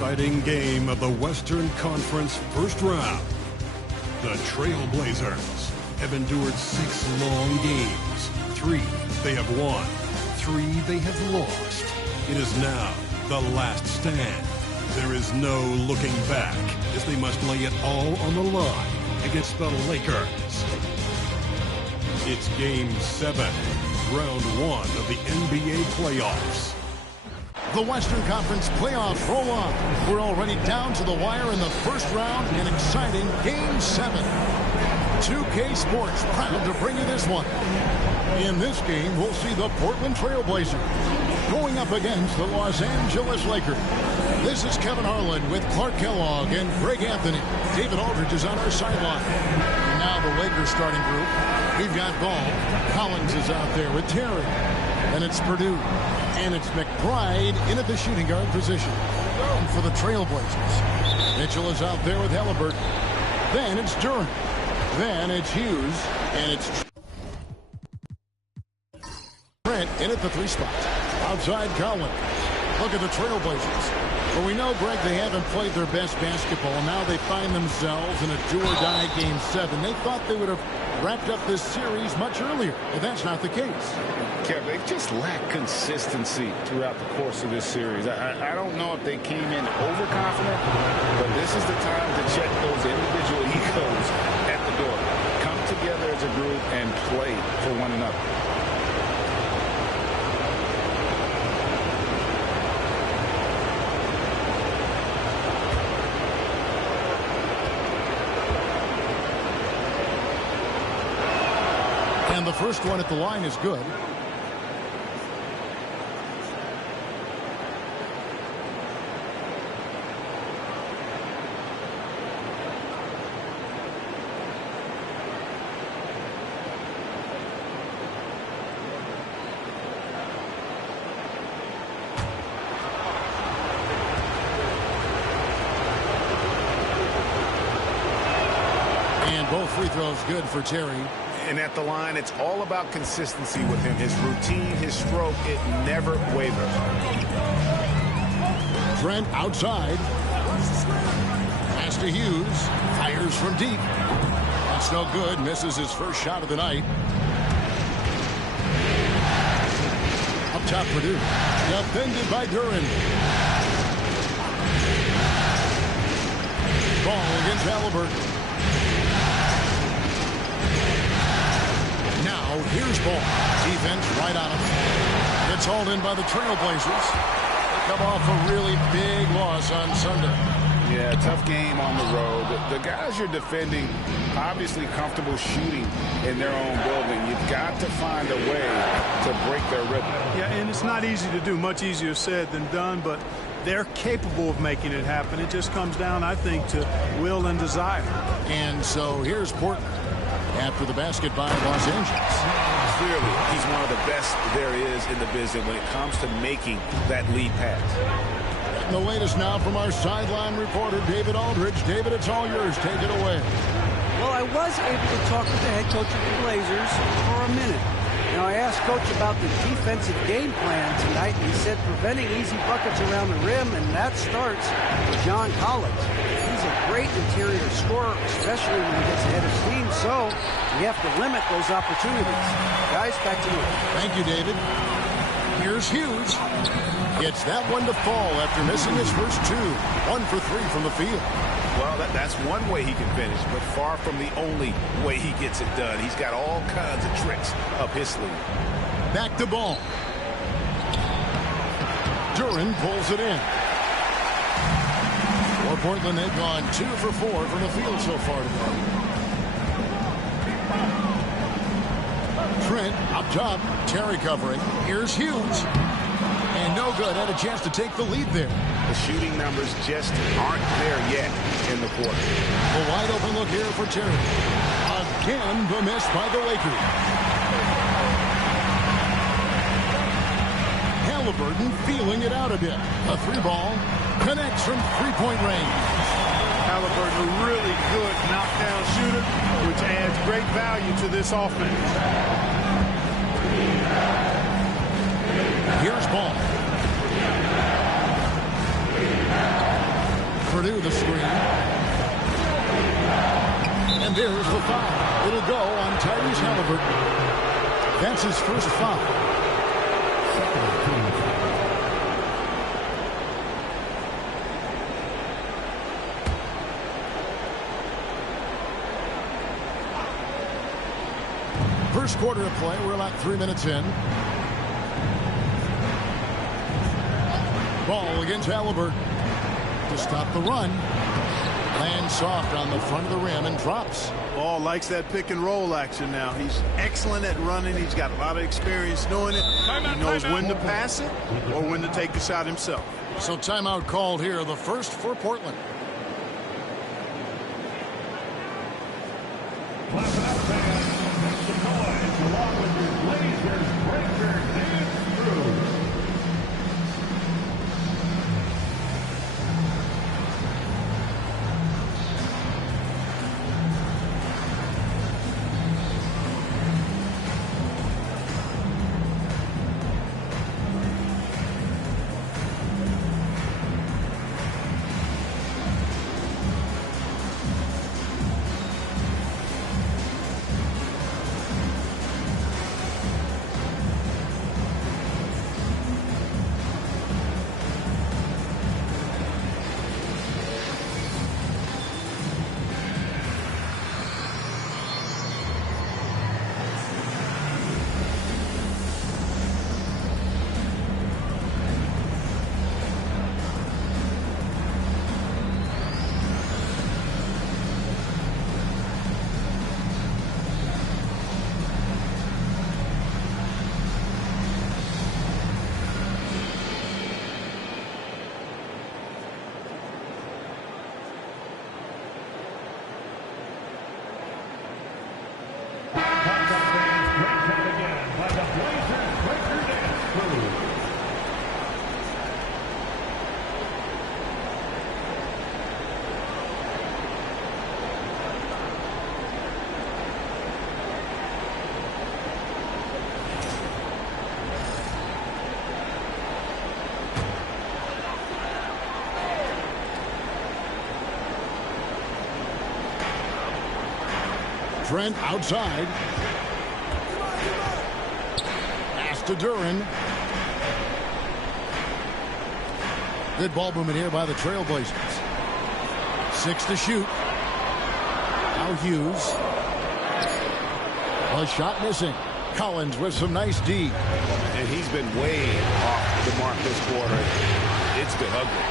exciting game of the Western Conference first round. The Trailblazers have endured 6 long games. 3 they have won, 3 they have lost. It is now the last stand. There is no looking back as they must lay it all on the line against the Lakers. It's Game 7, Round 1 of the NBA playoffs. The Western Conference playoffs roll on. We're already down to the wire in the first round. An exciting Game 7. 2K Sports proud to bring you this one. In this game, we'll see the Portland Trailblazers going up against the Los Angeles Lakers. This is Kevin Harlan with Clark Kellogg and Greg Anthony. David Aldridge is on our sideline. And now the Lakers starting group. We've got Ball. Collins is out there with Terry. And it's Purdue. And it's McBride in at the shooting guard position. And for the Trailblazers, Mitchell is out there with Halliburton. Then it's Durant. Then it's Hughes. And it's Trent in at the 3 spot. Outside Collins. Look at the Trailblazers. Well, we know, Greg, they haven't played their best basketball. Now they find themselves in a do-or-die Game 7. They thought they would have wrapped up this series much earlier, but that's not the case. Kev, they've just lacked consistency throughout the course of this series. I don't know if they came in overconfident, but this is the time to check those individual egos at the door. Come together as a group and play for one another. And the first one at the line is good. And both free throws good for Terry. And at the line, it's all about consistency with him. His routine, his stroke, it never wavers. Trent outside. Pass to Hughes. Fires from deep. That's no good. Misses his first shot of the night. Up top, Purdue. Defended by Durant. Ball against Halliburton. Here's Ball. Defense right on him. It's hauled in by the Trailblazers. They come off a really big loss on Sunday. Yeah, tough game on the road. The guys you're defending, obviously comfortable shooting in their own building. You've got to find a way to break their rhythm. Yeah, and it's not easy to do. Much easier said than done, but they're capable of making it happen. It just comes down, I think, to will and desire. And so here's Portland. After the basket by Los Angeles. Clearly, he's one of the best there is in the business when it comes to making that lead pass. And the latest now from our sideline reporter, David Aldridge. David, it's all yours. Take it away. Well, I was able to talk with the head coach of the Blazers for a minute. Now, I asked Coach about the defensive game plan tonight, and he said preventing easy buckets around the rim, and that starts with John Collins. He's a great interior scorer, especially when he gets ahead of steam, so we have to limit those opportunities. Guys, back to you. Thank you, David. Here's Hughes. Gets that one to fall after missing his first 2. 1 for 3 from the field. Well, that's one way he can finish, but far from the only way he gets it done. He's got all kinds of tricks up his sleeve. Back to Ball. Durant pulls it in. For Portland, they've gone 2 for 4 from the field so far today. Trent up top. Terry covering. Here's Hughes. And no good. Had a chance to take the lead there. The shooting numbers just aren't there yet in the quarter. A wide open look here for Terry. Again, the miss by the Lakers. Halliburton feeling it out a bit. A 3-ball connects from 3-point range. Halliburton, a really good knockdown shooter, which adds great value to this offense. Here's Ball. Purdue the screen. And there's the foul. It'll go on Tyrese Halliburton. That's his first foul. First quarter of play. We're about 3 minutes in. Ball against Halliburton to stop the run. Lands soft on the front of the rim and drops. Ball likes that pick and roll action now. He's excellent at running. He's got a lot of experience doing it. He knows when to pass it or when to take the shot himself. So timeout called here, the first for Portland. Trent outside. Pass to Duren. Good ball movement here by the Trailblazers. 6 to shoot. Now Hughes. A shot missing. Collins with some nice D. And he's been way off the mark this quarter. It's been ugly.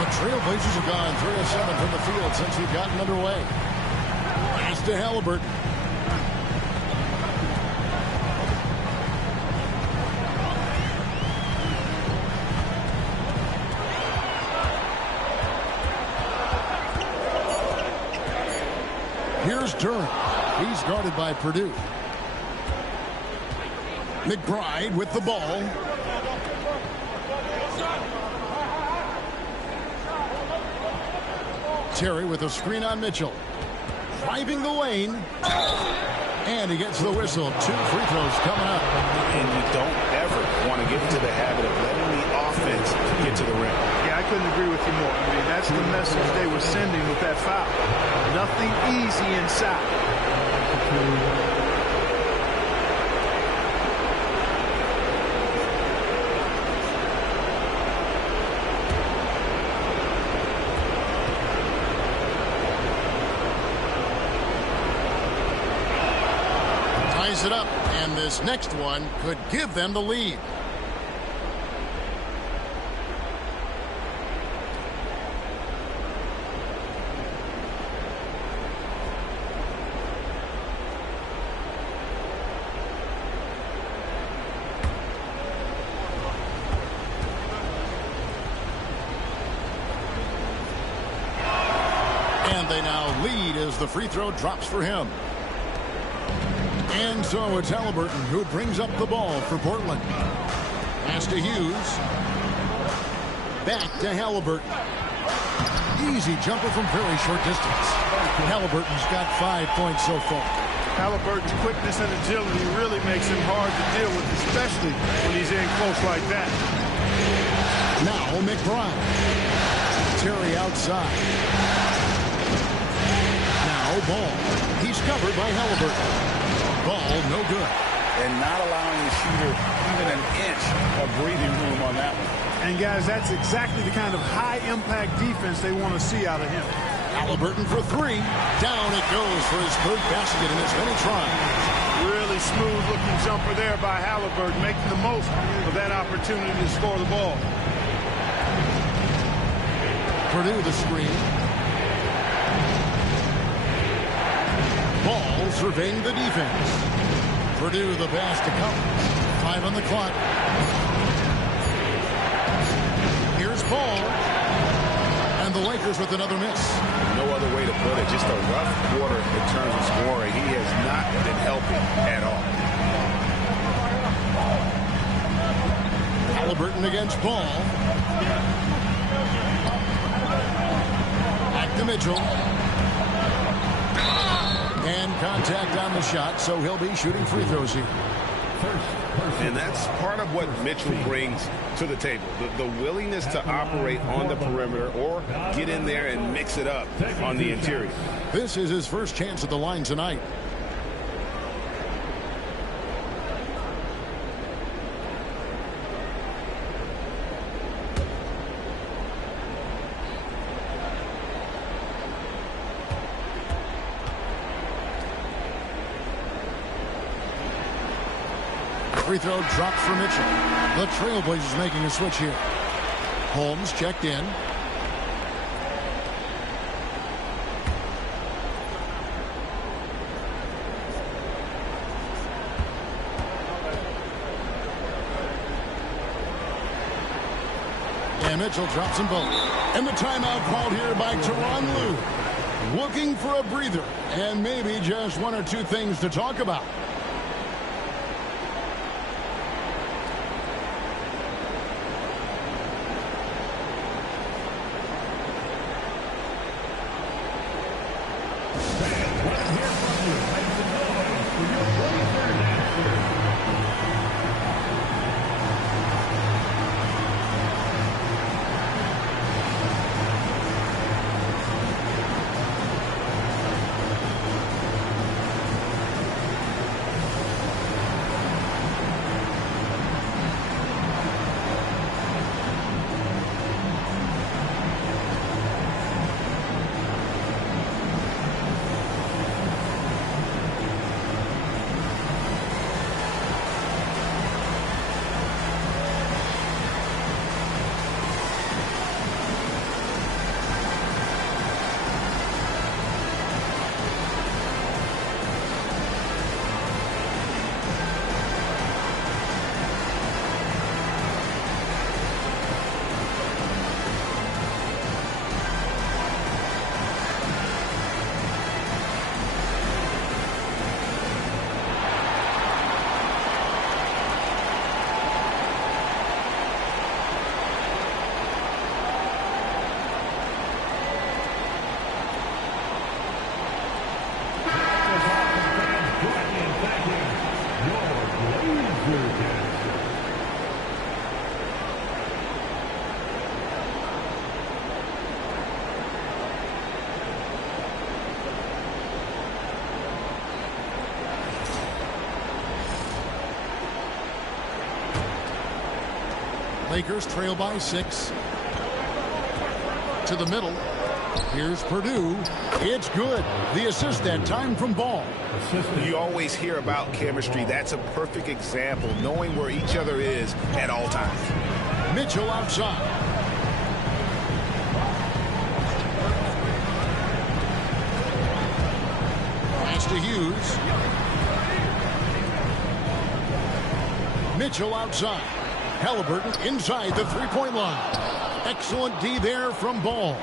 The Trailblazers have gone 3 of 7 from the field since we've gotten underway. Pass to Halliburton. Here's Duren. He's guarded by Purdue. McBride with the ball. Terry with a screen on Mitchell. Driving the lane. And he gets the whistle. 2 free throws coming up. And you don't ever want to get into the habit of letting the offense get to the rim. Yeah, I couldn't agree with you more. I mean, that's the message they were sending with that foul. Nothing easy inside. Ties it up, and this next one could give them the lead. And they now lead as the free throw drops for him. And so it's Halliburton who brings up the ball for Portland. Pass to Hughes. Back to Halliburton. Easy jumper from very short distance. Halliburton's got 5 points so far. Halliburton's quickness and agility really makes him hard to deal with, especially when he's in close like that. Now McBride. Terry outside. Now Ball. He's covered by Halliburton. Ball no good. And not allowing the shooter even an inch of breathing room on that one. And, guys, that's exactly the kind of high-impact defense they want to see out of him. Halliburton for three. Down it goes for his third basket in as many tries. Really smooth-looking jumper there by Halliburton, making the most of that opportunity to score the ball. Purdue the screen. Ball surveying the defense. Purdue the pass to Collins. 5 on the clock. Here's Ball. And the Lakers with another miss. No other way to put it. Just a rough quarter in terms of scoring. He has not been helping at all. Halliburton against Ball. Back to Mitchell. And contact on the shot, so he'll be shooting free throws here. And that's part of what Mitchell brings to the table. The willingness to operate on the perimeter or get in there and mix it up on the interior. This is his first chance at the line tonight. Free throw dropped for Mitchell. The Trailblazers making a switch here. Holmes checked in. And Mitchell drops them both. And the timeout called here by Tyronn Lue. Looking for a breather and maybe just one or two things to talk about. Lakers trail by 6. To the middle. Here's Purdue. It's good. The assist that time from Ball. You always hear about chemistry. That's a perfect example, knowing where each other is at all times. Mitchell outside. Pass to Hughes. Mitchell outside. Halliburton inside the three-point line. Excellent D there from Ball.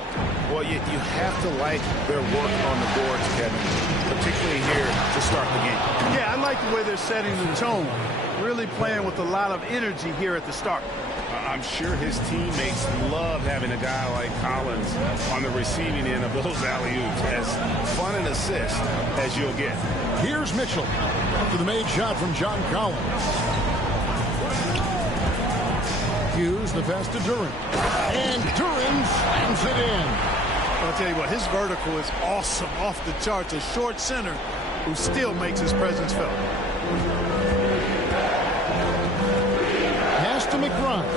Well, you have to like their work on the boards, Kevin, particularly here to start the game. Yeah, I like the way they're setting the tone. Really playing with a lot of energy here at the start. I'm sure his teammates love having a guy like Collins on the receiving end of those alley-oops. As fun an assist as you'll get. Here's Mitchell after the made shot from John Collins. Hughes, the pass to Duren. And Duren slams it in. I'll tell you what, his vertical is awesome, off the charts. A short center who still makes his presence felt. Pass to McBride.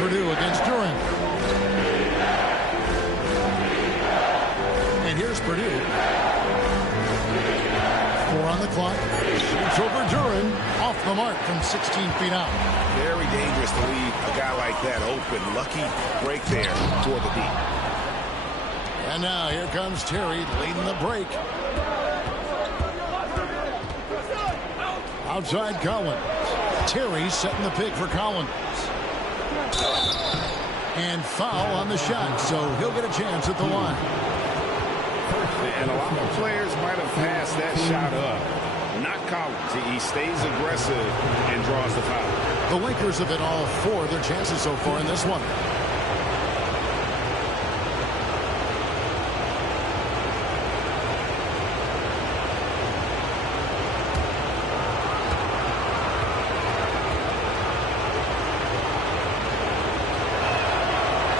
Purdue against Duren. And here's Purdue. 4 on the clock. Shoots over Duren. Off the mark from 16 feet out. Very dangerous to leave a guy like that open. Lucky break there toward the deep. And now here comes Terry leading the break. Outside Collins. Terry setting the pick for Collins. And foul on the shot, so he'll get a chance at the line. And a lot more players might have passed that shot up. Not Collins. He stays aggressive and draws the foul. The Lakers have hit all 4 of their chances so far in this one.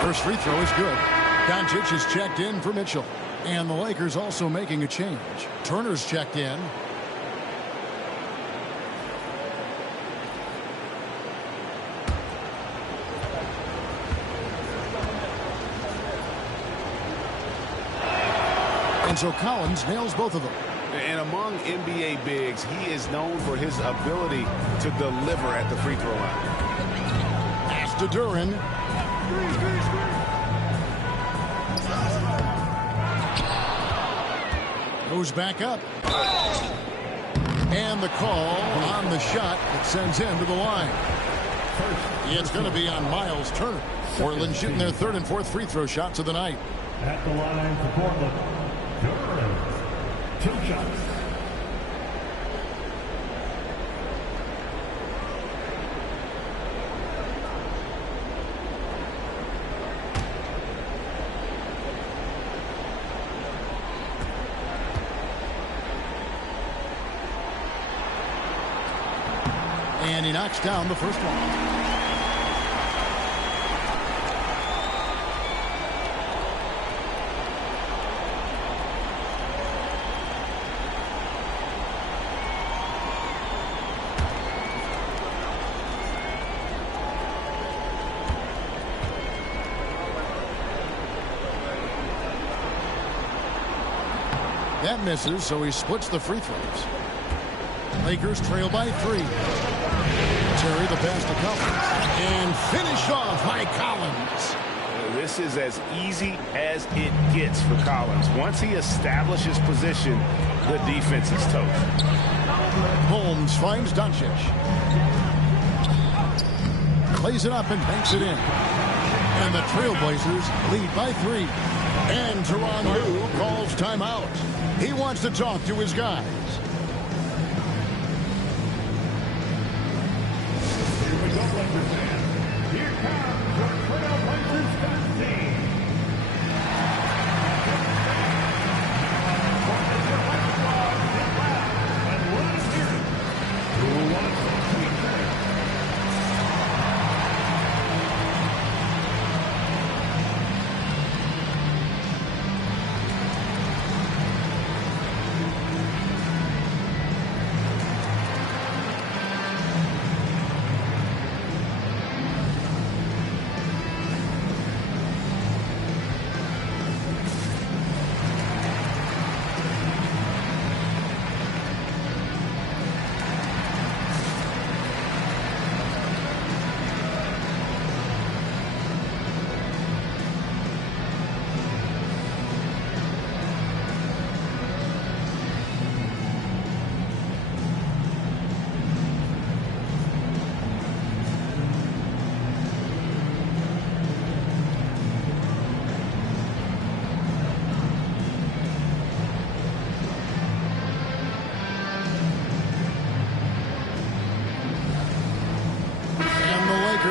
First free throw is good. Doncic is checked in for Mitchell. And the Lakers also making a change. Turner's checked in. And so Collins nails both of them. And among NBA bigs, he is known for his ability to deliver at the free throw line. Pass to Duren. Goes back up. And the call on the shot that sends him to the line. It's going to be on Miles Turner. Portland shooting their 3rd and 4th free throw shots of the night. At the line for Portland, Duren. 2 shots. And he knocks down the first one. That misses, so he splits the free throws. Lakers trail by 3. Terry the pass to Collins. And finished off by Collins. This is as easy as it gets for Collins. Once he establishes position, the defense is toast. Holmes finds Doncic. Plays it up and banks it in. And the Trailblazers lead by 3. And Tyronn Lue calls timeout. He wants to talk to his guys. Here we go, Lakers fans. Here comes the Trailblazers team. And let's hear it. Who wants to tweet that?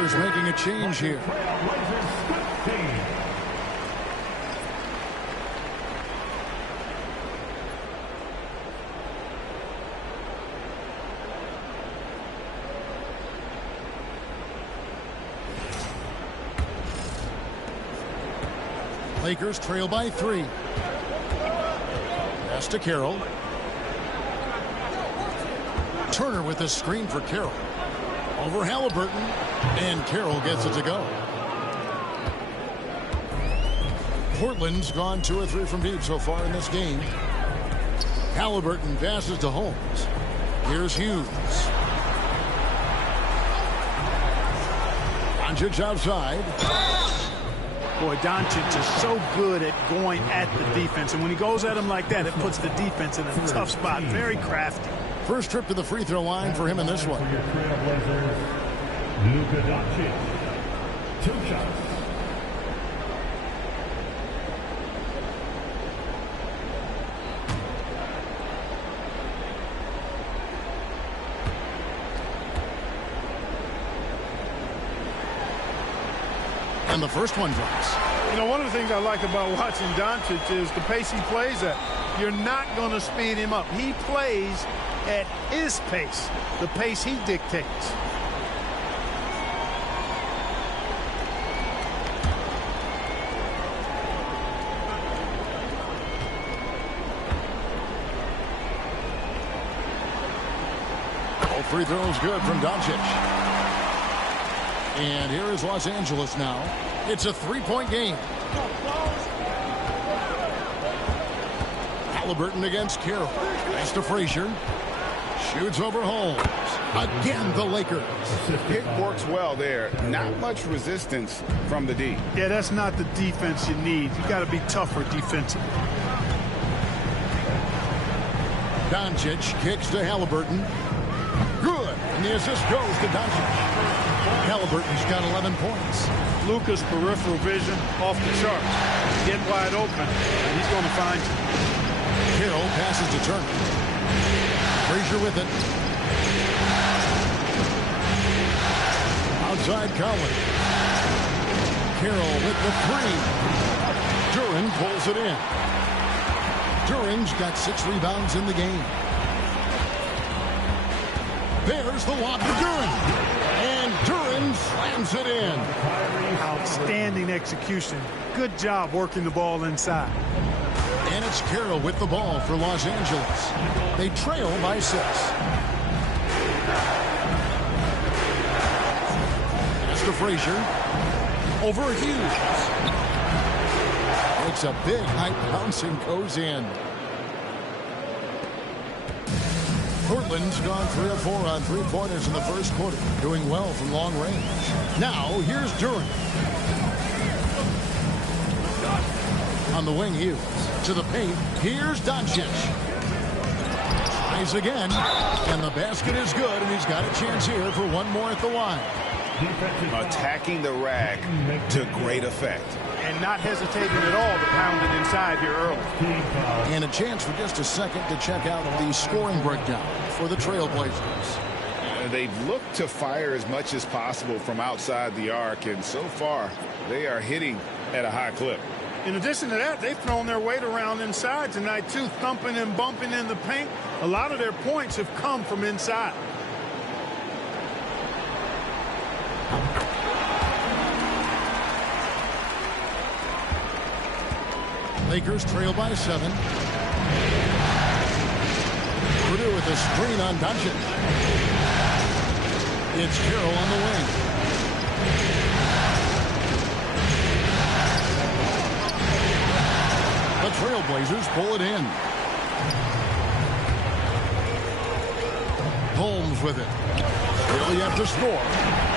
Making a change here. Lakers trail by 3. Pass to Carroll. Turner with a screen for Carroll. Over Halliburton. And Carroll gets it to go. Portland's gone 2 or 3 from deep so far in this game. Halliburton passes to Holmes. Here's Hughes. Doncic outside. Boy, Doncic is so good at going at the defense. And when he goes at him like that, it puts the defense in a tough spot. Very crafty. First trip to the free throw line for him in this one. Your Trailblazers, Luka Doncic. 2 shots. And the first one drops. You know, one of the things I like about watching Doncic is the pace he plays at. You're not going to speed him up. He plays at his pace, the pace he dictates. All free throws good from Doncic. And here is Los Angeles now. It's a 3-point game. Halliburton against Carroll. Pass to Frazier. Shoots over Holmes. Again, the Lakers. Pick works well there. Not much resistance from the D. Yeah, that's not the defense you need. You got to be tougher defensively. Doncic kicks to Halliburton. Good. And the assist goes to Doncic. Halliburton's got 11 points. Luka's peripheral vision off the charts. Get wide open, and he's going to find you. Carroll passes to Turner. Frazier with it. Outside Conley. Carroll with the 3. Duren pulls it in. Duren's got 6 rebounds in the game. There's the lob to Duren. And Duren slams it in. Outstanding execution. Good job working the ball inside. And it's Carroll with the ball for Los Angeles. They trail by 6. Pass to Frazier. Over Hughes. It's a big high bounce and goes in. Portland's gone 3 of 4 on 3-pointers in the first quarter, doing well from long range. Now, here's Duren. On the wing, Hughes. To the paint, here's Doncic. Tries again, and the basket is good, and he's got a chance here for one more at the line. Attacking the rack to great effect. And not hesitating at all to pound it inside here early. And a chance for just a second to check out the scoring breakdown for the Trailblazers. They've looked to fire as much as possible from outside the arc, and so far they are hitting at a high clip. In addition to that, they've thrown their weight around inside tonight, too, thumping and bumping in the paint. A lot of their points have come from inside. Lakers trail by 7. Purdue with a screen on Doncic. It's Carroll on the wing. The Trailblazers pull it in. Holmes with it. Still yet to score.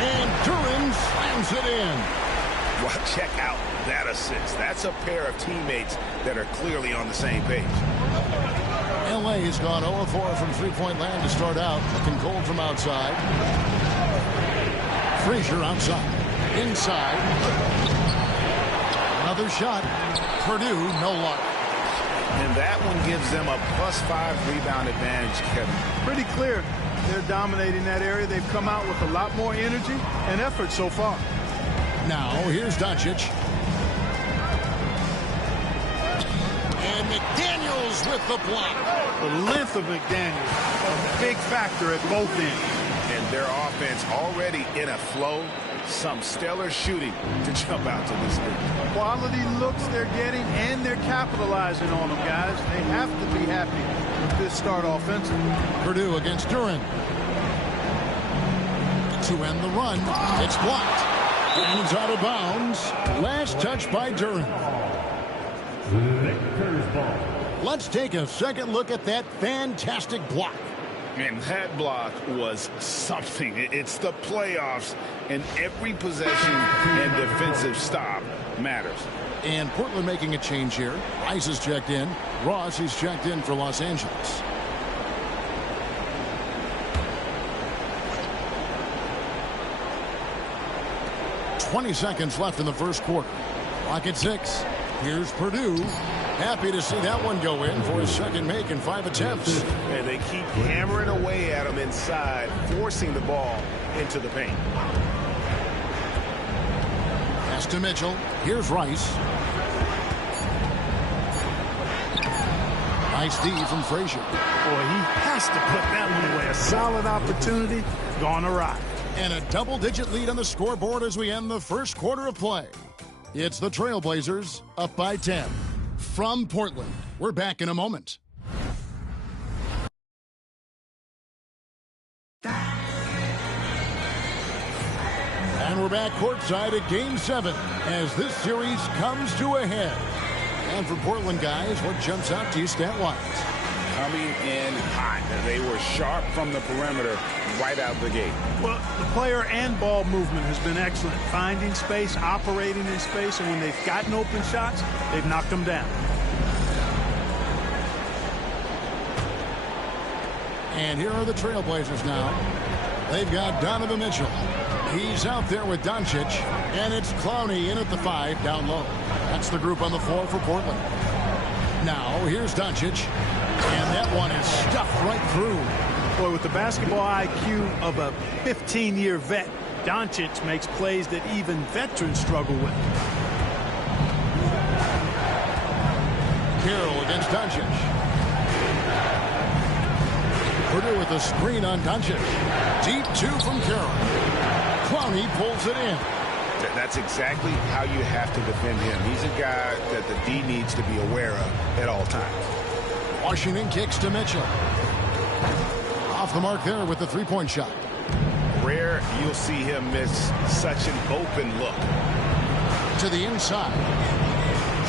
And Duren slams it in. Well, check out that assist. That's a pair of teammates that are clearly on the same page. L.A. has gone 0-4 from three-point land to start out. Looking cold from outside. Frazier outside. Inside. Another shot. Purdue, no luck. And that one gives them a +5 rebound advantage, Kevin. Pretty clear. They're dominating that area. They've come out with a lot more energy and effort so far. Now, here's Doncic. And McDaniels with the block. The length of McDaniels, a big factor at both ends. And their offense already in a flow. some stellar shooting to jump out to this lead. Quality looks they're getting, and they're capitalizing on them, guys. They have to be happy with this start offensively. Purdue against Duren. To end the run, it's blocked. And it's out of bounds. Last touch by Duren. Let's take a second look at that fantastic block. And that block was something. It's the playoffs, and every possession and defensive stop matters. And Portland making a change here. Rice is checked in. Ross is checked in for Los Angeles. "20 seconds left in the first quarter. Clock at 6. Here's Purdue. Happy to see that one go in for his second make in 5 attempts. And they keep hammering away at him inside, forcing the ball into the paint. Pass to Mitchell. Here's Rice. Nice D from Frazier. Boy, he has to put that one away. A solid opportunity gone awry. And a double-digit lead on the scoreboard as we end the first quarter of play. It's the Trailblazers up by 10. From Portland, we're back in a moment. And we're back courtside at Game 7 as this series comes to a head. And for Portland guys, what jumps out to you stat-wise? Coming in hot. They were sharp from the perimeter right out the gate. Well, the player and ball movement has been excellent. Finding space, operating in space, and when they've gotten open shots, they've knocked them down. And here are the Trailblazers now. They've got Donovan Mitchell. He's out there with Doncic. And it's Clowney in at the 5 down low. That's the group on the floor for Portland. Now, here's Doncic. And that one is stuffed right through. Boy, with the basketball IQ of a 15-year vet, Doncic makes plays that even veterans struggle with. Carroll against Doncic. Purdue with a screen on Doncic. Deep 2 from Carroll. Clowney pulls it in. That's exactly how you have to defend him. He's a guy that the D needs to be aware of at all times. Washington kicks to Mitchell. Off the mark there with the three-point shot. Rare you'll see him miss such an open look. To the inside.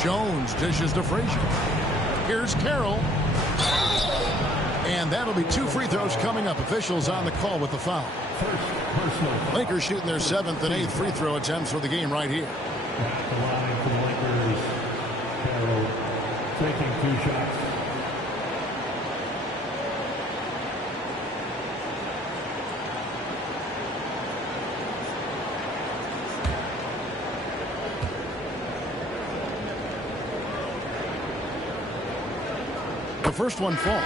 Jones dishes to Frazier. Here's Carroll. And that'll be 2 free throws coming up. Officials on the call with the foul. Lakers shooting their 7th and 8th free throw attempts for the game right here. At the line for the Lakers, Carroll taking 2 shots. The first one falls.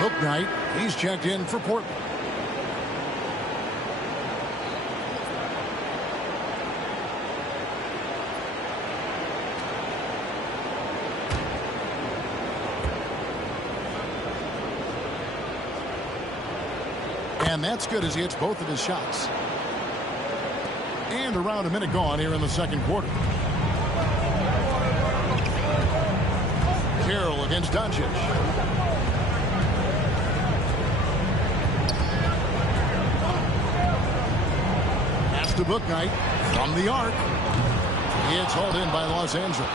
Bouknight, he's checked in for Portland. And that's good as he hits both of his shots. And around a minute gone here in the second quarter. Carroll against Doncic. Pass to Bouknight from the arc. It's hauled in by Los Angeles.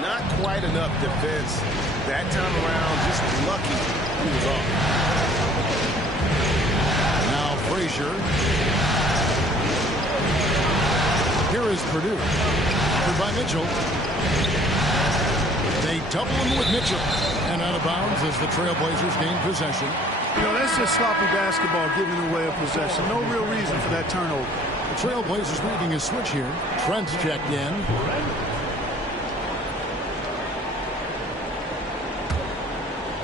Not quite enough defense. That time around, just lucky he was off. Now Frazier. Here is Purdue. Covered by Mitchell. They double him with Mitchell. And out of bounds as the Trailblazers gain possession. You know, that's just sloppy basketball giving away a possession. No real reason for that turnover. The Trailblazers making a switch here. Trent's checked in.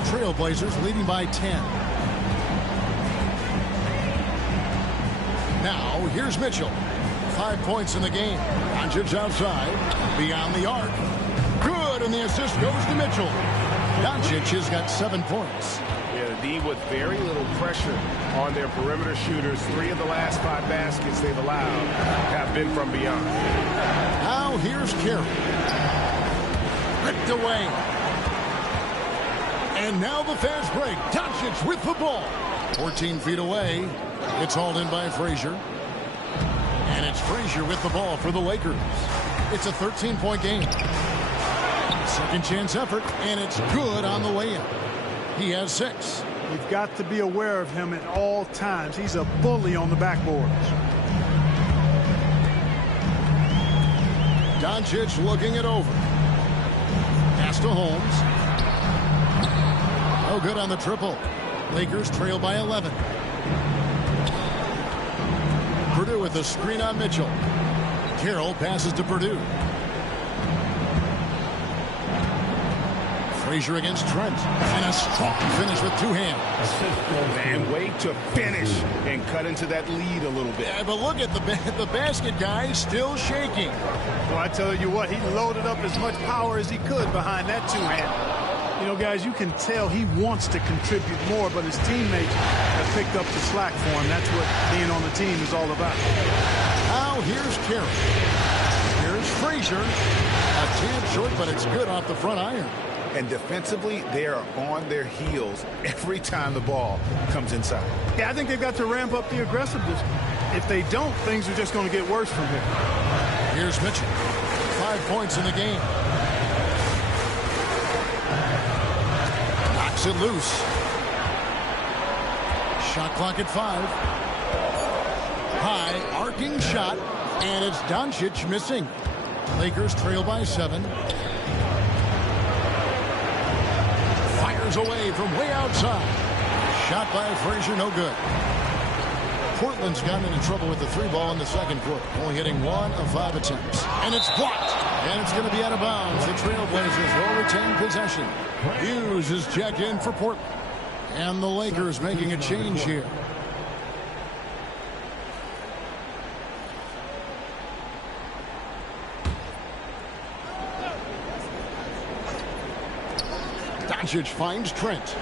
Trailblazers leading by 10. Now, here's Mitchell. 5 points in the game. Doncic outside. Beyond the arc. Good, and the assist goes to Mitchell. Doncic has got 7 points. Yeah, the D with very little pressure on their perimeter shooters. 3 of the last 5 baskets they've allowed have been from beyond. Now here's Carey. Ripped away. And now the fast break. Doncic with the ball. 14 feet away. It's hauled in by Frazier. And it's Frazier with the ball for the Lakers. It's a 13-point game. Second chance effort, and it's good on the way in. He has 6. You've got to be aware of him at all times. He's a bully on the backboards. Doncic looking it over. Pass to Holmes. No good on the triple. Lakers trail by 11. Purdue with a screen on Mitchell. Carroll passes to Purdue. Frazier against Trent. And a strong finish with 2 hands. And wait to finish and cut into that lead a little bit. Yeah, but look at the basket guy still shaking. Well, I tell you what, he loaded up as much power as he could behind that 2-hand. You know, guys, you can tell he wants to contribute more, but his teammates have picked up the slack for him. That's what being on the team is all about. Now here's Carey. Here's Frazier. A tad short, but it's good off the front iron. And defensively, they are on their heels every time the ball comes inside. Yeah, I think they've got to ramp up the aggressiveness. If they don't, things are just going to get worse from here. Here's Mitchell. 5 points in the game. Knocks it loose. Shot clock at 5. High, arcing shot, and it's Doncic missing. Lakers trail by 7. Fires away from way outside. Shot by Frazier, no good. Portland's gotten into trouble with the 3 ball in the second quarter, only hitting 1 of 5 attempts. And it's blocked. And it's going to be out of bounds. The Trailblazers will retain possession. Hughes is checked in for Portland. And the Lakers making a change here. Doncic finds Trent.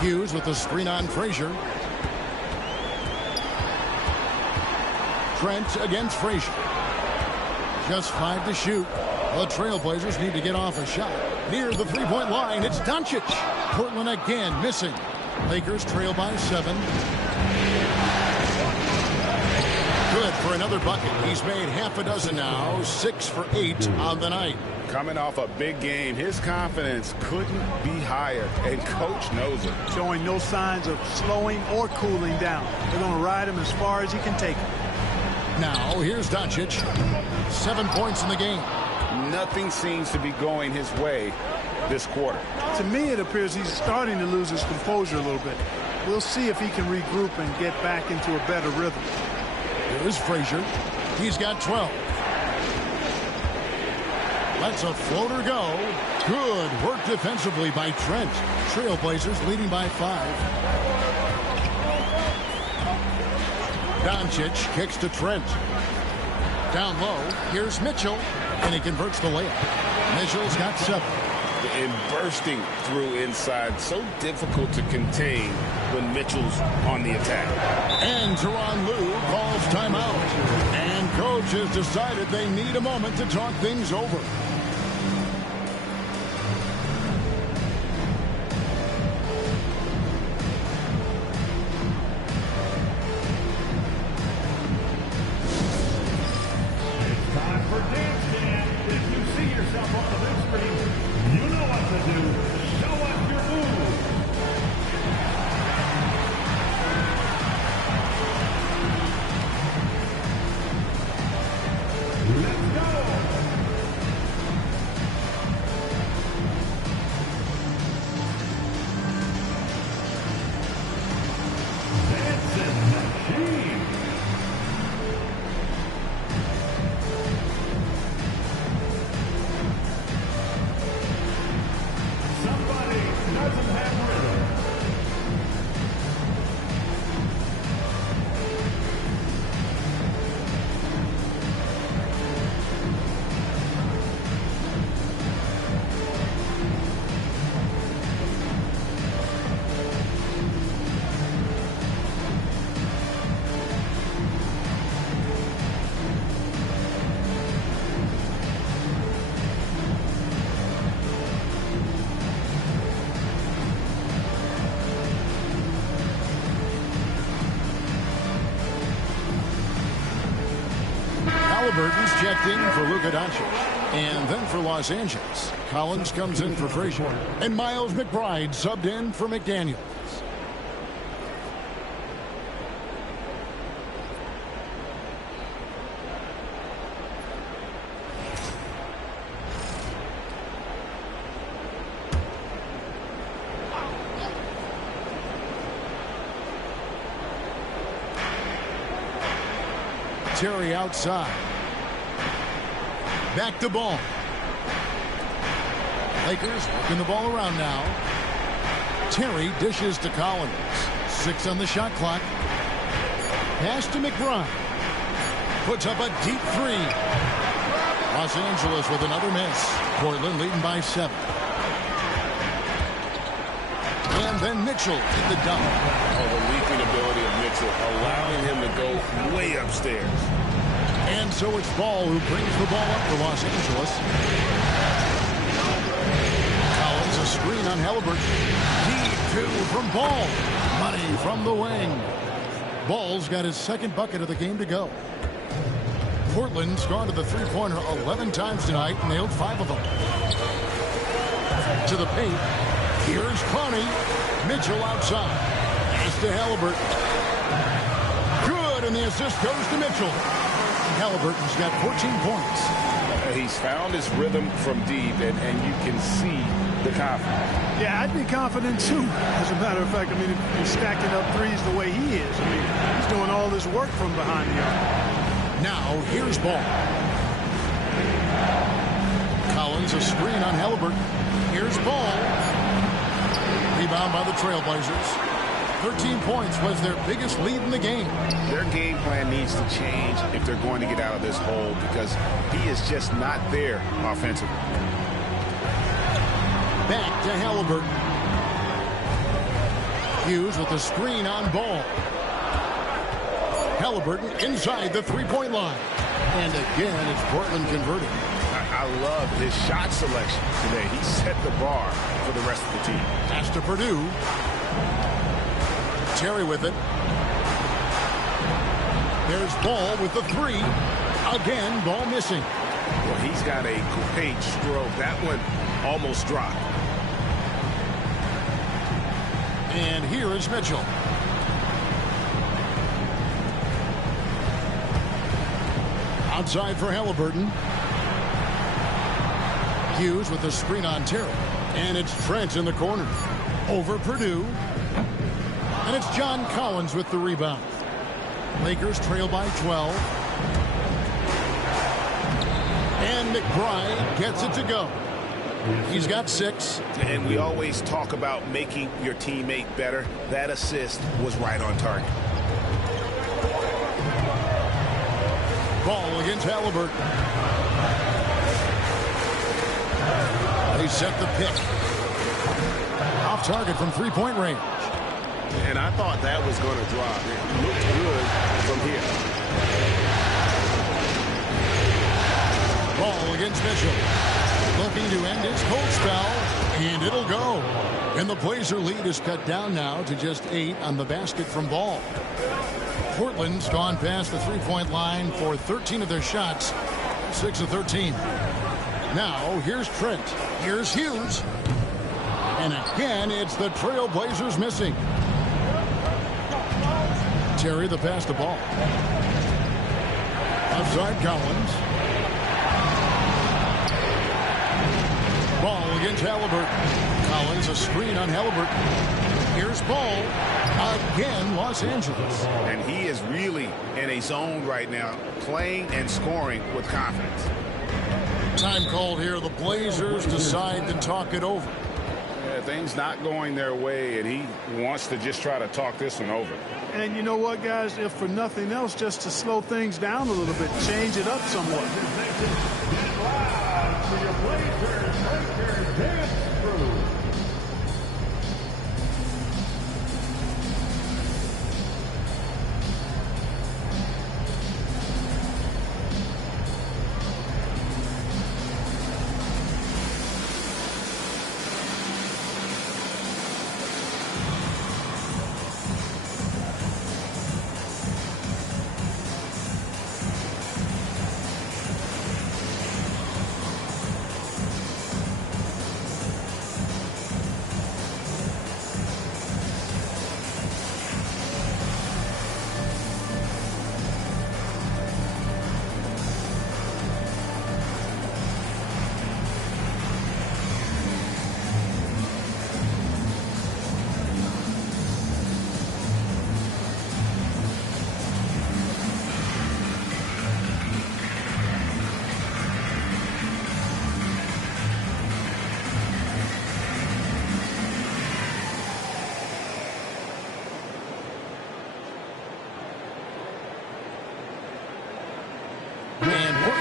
Hughes with the screen on Frazier. Trent against Frazier. Just 5 to shoot. The Trailblazers need to get off a shot. Near the 3-point line, it's Doncic. Portland again missing. Lakers trail by 7. Good for another bucket. He's made half a dozen now. 6 for 8 on the night. Coming off a big game, his confidence couldn't be higher, and coach knows it. Showing no signs of slowing or cooling down. They're going to ride him as far as he can take him. Now, here's Doncic. 7 points in the game. Nothing seems to be going his way this quarter. To me, it appears he's starting to lose his composure a little bit. We'll see if he can regroup and get back into a better rhythm. Here's Frazier. He's got 12. Lets a floater go. Good work defensively by Trent. Trailblazers leading by 5. Doncic kicks to Trent. Down low, here's Mitchell, and he converts the layup. Mitchell's got 7. And bursting through inside, so difficult to contain when Mitchell's on the attack. And Tyronn Lue calls timeout. And coach has decided they need a moment to talk things over. Halliburton's checked in for Luka Doncic. And then for Los Angeles, Collins comes in for Frazier. And Miles McBride subbed in for McDaniels. Terry outside. Back to Ball. Lakers working the ball around now. Terry dishes to Collins. 6 on the shot clock. Pass to McBride. Puts up a deep 3. Los Angeles with another miss. Portland leading by 7. And then Mitchell in the dunk. Oh, the leaping ability of Mitchell, allowing him to go way upstairs. And so it's Ball who brings the ball up for Los Angeles. Collins a screen on Halliburton. Deep 2 from Ball. Money from the wing. Ball's got his second bucket of the game to go. Portland's gone to the three-pointer 11 times tonight, nailed 5 of them. To the paint. Here's Connie. Mitchell outside. Pass to Halliburton. Good, and the assist goes to Mitchell. Halliburton's got 14 points. He's found his rhythm from deep, and you can see the confidence. Yeah, I'd be confident too. As a matter of fact, I mean, if he's stacking up threes the way he is, I mean, he's doing all this work from behind the arc. Now, here's Ball. Collins a screen on Halliburton. Here's Ball. Rebound by the Trailblazers. 13 points was their biggest lead in the game. Their game plan needs to change if they're going to get out of this hole because he is just not there offensively. Back to Halliburton. Hughes with the screen on Ball. Halliburton inside the three-point line. And again, it's Portland converting. I love his shot selection today. He set the bar for the rest of the team. Pass to Purdue. Terry with it. There's Ball with the 3. Again, Ball missing. Well, he's got a great stroke. That one almost dropped. And here is Mitchell. Outside for Halliburton. Hughes with the screen on Terry. And it's Trent in the corner. Over Purdue. And it's John Collins with the rebound. Lakers trail by 12. And McBride gets it to go. He's got 6. And we always talk about making your teammate better. That assist was right on target. Ball against Halliburton. They set the pick. Off target from three-point range. And I thought that was going to drop. It looked good from here. Ball against Mitchell. Looking to end his cold spell. And it'll go. And the Blazer lead is cut down now to just 8 on the basket from Ball. Portland's gone past the three-point line for 13 of their shots. 6 of 13. Now, here's Trent. Here's Hughes. And again, it's the Trailblazers missing. Terry the pass to Ball. Outside Collins. Ball against Halliburton. Collins a screen on Halliburton. Here's Ball. Again, Los Angeles. And he is really in a zone right now, playing and scoring with confidence. Time called here. The Blazers decide to talk it over. Yeah, things not going their way, and he wants to just try to talk this one over. And you know what, guys? If for nothing else, just to slow things down a little bit, change it up somewhat. Live for your Blazers, Lakers dance crew.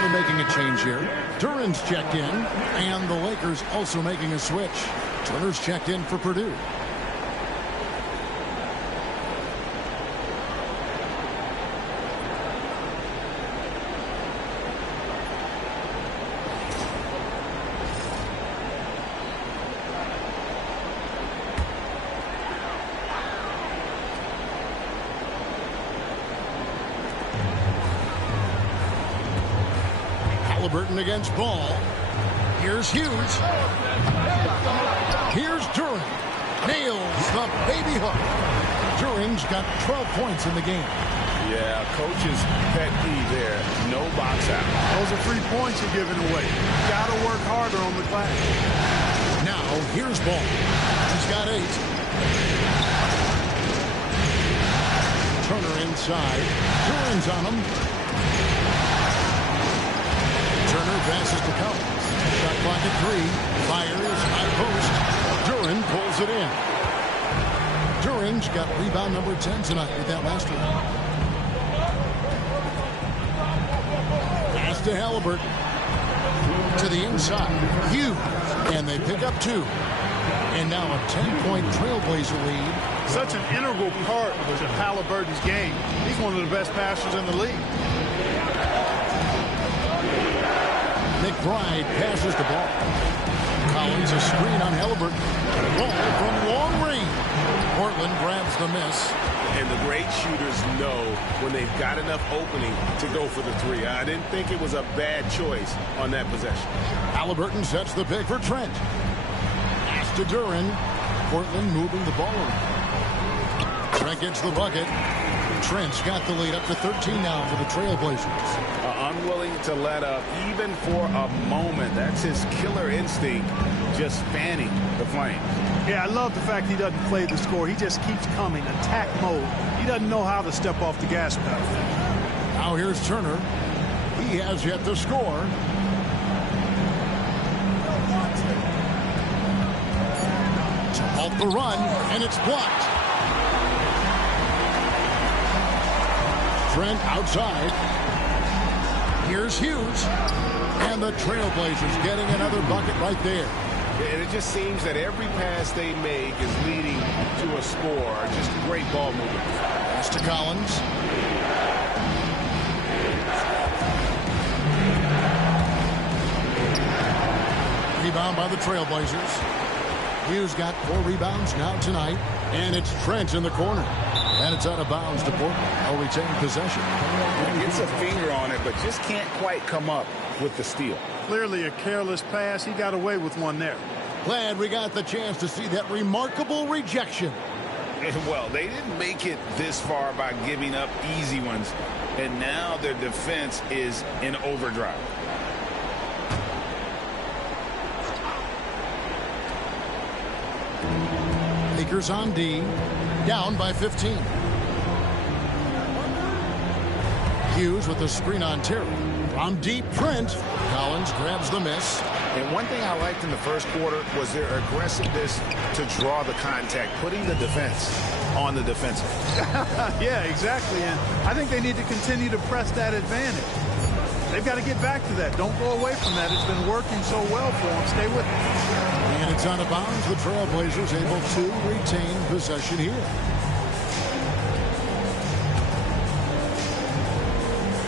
also making a change here. Duren's checked in, and the Lakers also making a switch. Turner's checked in for Purdue. Halliburton against Ball. Here's Hughes. Here's Duren. Nails the baby hook. Duren's got 12 points in the game. Yeah, coach's pet peeve there. No box out. Those are 3 points you're giving away. Got to work harder on the glass. Now, here's Ball. He's got 8. Turner inside. Duren's on him. Turner passes to Collins. Shot clock at 3. Fires. High post. Duren pulls it in. Duren's got rebound number 10 tonight with that last one. Pass to Halliburton. To the inside. Hughes. And they pick up 2. And now a 10-point Trailblazer lead. Such an integral part of Halliburton's game. He's one of the best passers in the league. McBride passes the ball. Collins a screen on Halliburton. Ball from long range. Portland grabs the miss. And the great shooters know when they've got enough opening to go for the 3. I didn't think it was a bad choice on that possession. Halliburton sets the pick for Trent. Pass to Duren. Portland moving the ball around. Trent gets the bucket. Trent's got the lead up to 13 now for the Trailblazers. Unwilling to let up even for a moment. That's his killer instinct, just fanning the flames. Yeah, I love the fact he doesn't play the score. He just keeps coming, attack mode. He doesn't know how to step off the gas pedal. Now here's Turner. He has yet to score. To halt the run, and it's blocked. Trent outside. Here's Hughes. And the Trailblazers getting another bucket right there. And it just seems that every pass they make is leading to a score. Just great ball movement. Pass to Collins. Rebound by the Trailblazers. Hughes got 4 rebounds now tonight. And it's Trent in the corner. And it's out of bounds to Portland. I'll retain possession. Gets a finger on it, but just can't quite come up with the steal. Clearly a careless pass. He got away with one there. Glad we got the chance to see that remarkable rejection. Well, they didn't make it this far by giving up easy ones. And now their defense is in overdrive. Lakers on D. Down by 15. Hughes with the screen on Terry. From deep, Trent. Collins grabs the miss. And one thing I liked in the first quarter was their aggressiveness to draw the contact, putting the defense on the defensive. Yeah, exactly. And I think they need to continue to press that advantage. They've got to get back to that. Don't go away from that. It's been working so well for them. Stay with it. And it's out of bounds. The Trailblazers able to retain possession here.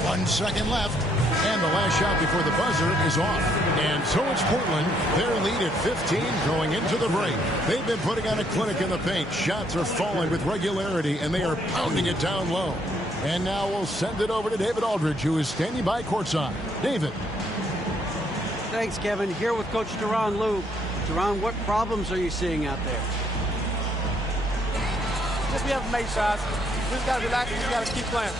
1 second left. And the last shot before the buzzer is off. And so it's Portland. Their lead at 15 going into the break. They've been putting on a clinic in the paint. Shots are falling with regularity, and they are pounding it down low. And now we'll send it over to David Aldridge, who is standing by courtside. David. Thanks, Kevin. Here with Coach Tyronn Lue. Tyronn, what problems are you seeing out there? Just we have to make shots. We just got to relax and we got to keep playing.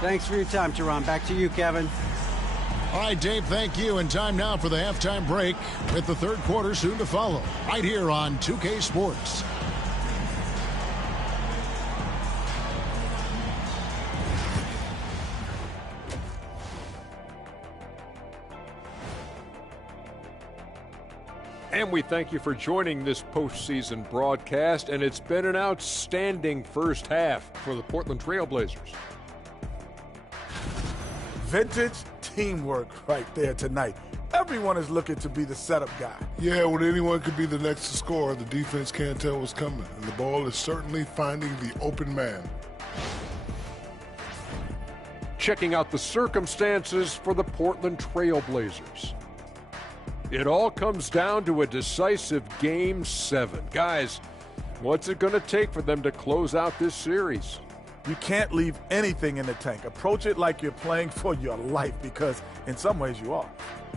Thanks for your time, Tyronn. Back to you, Kevin. All right, Dave, thank you. And time now for the halftime break with the third quarter soon to follow. Right here on 2K Sports. And we thank you for joining this postseason broadcast, and it's been an outstanding first half for the Portland Trailblazers. Vintage teamwork right there tonight. Everyone is looking to be the setup guy. Yeah, when anyone could be the next to score, the defense can't tell what's coming. And the ball is certainly finding the open man. Checking out the circumstances for the Portland Trail Blazers. It all comes down to a decisive Game 7. Guys, what's it going to take for them to close out this series? You can't leave anything in the tank. Approach it like you're playing for your life, because in some ways you are.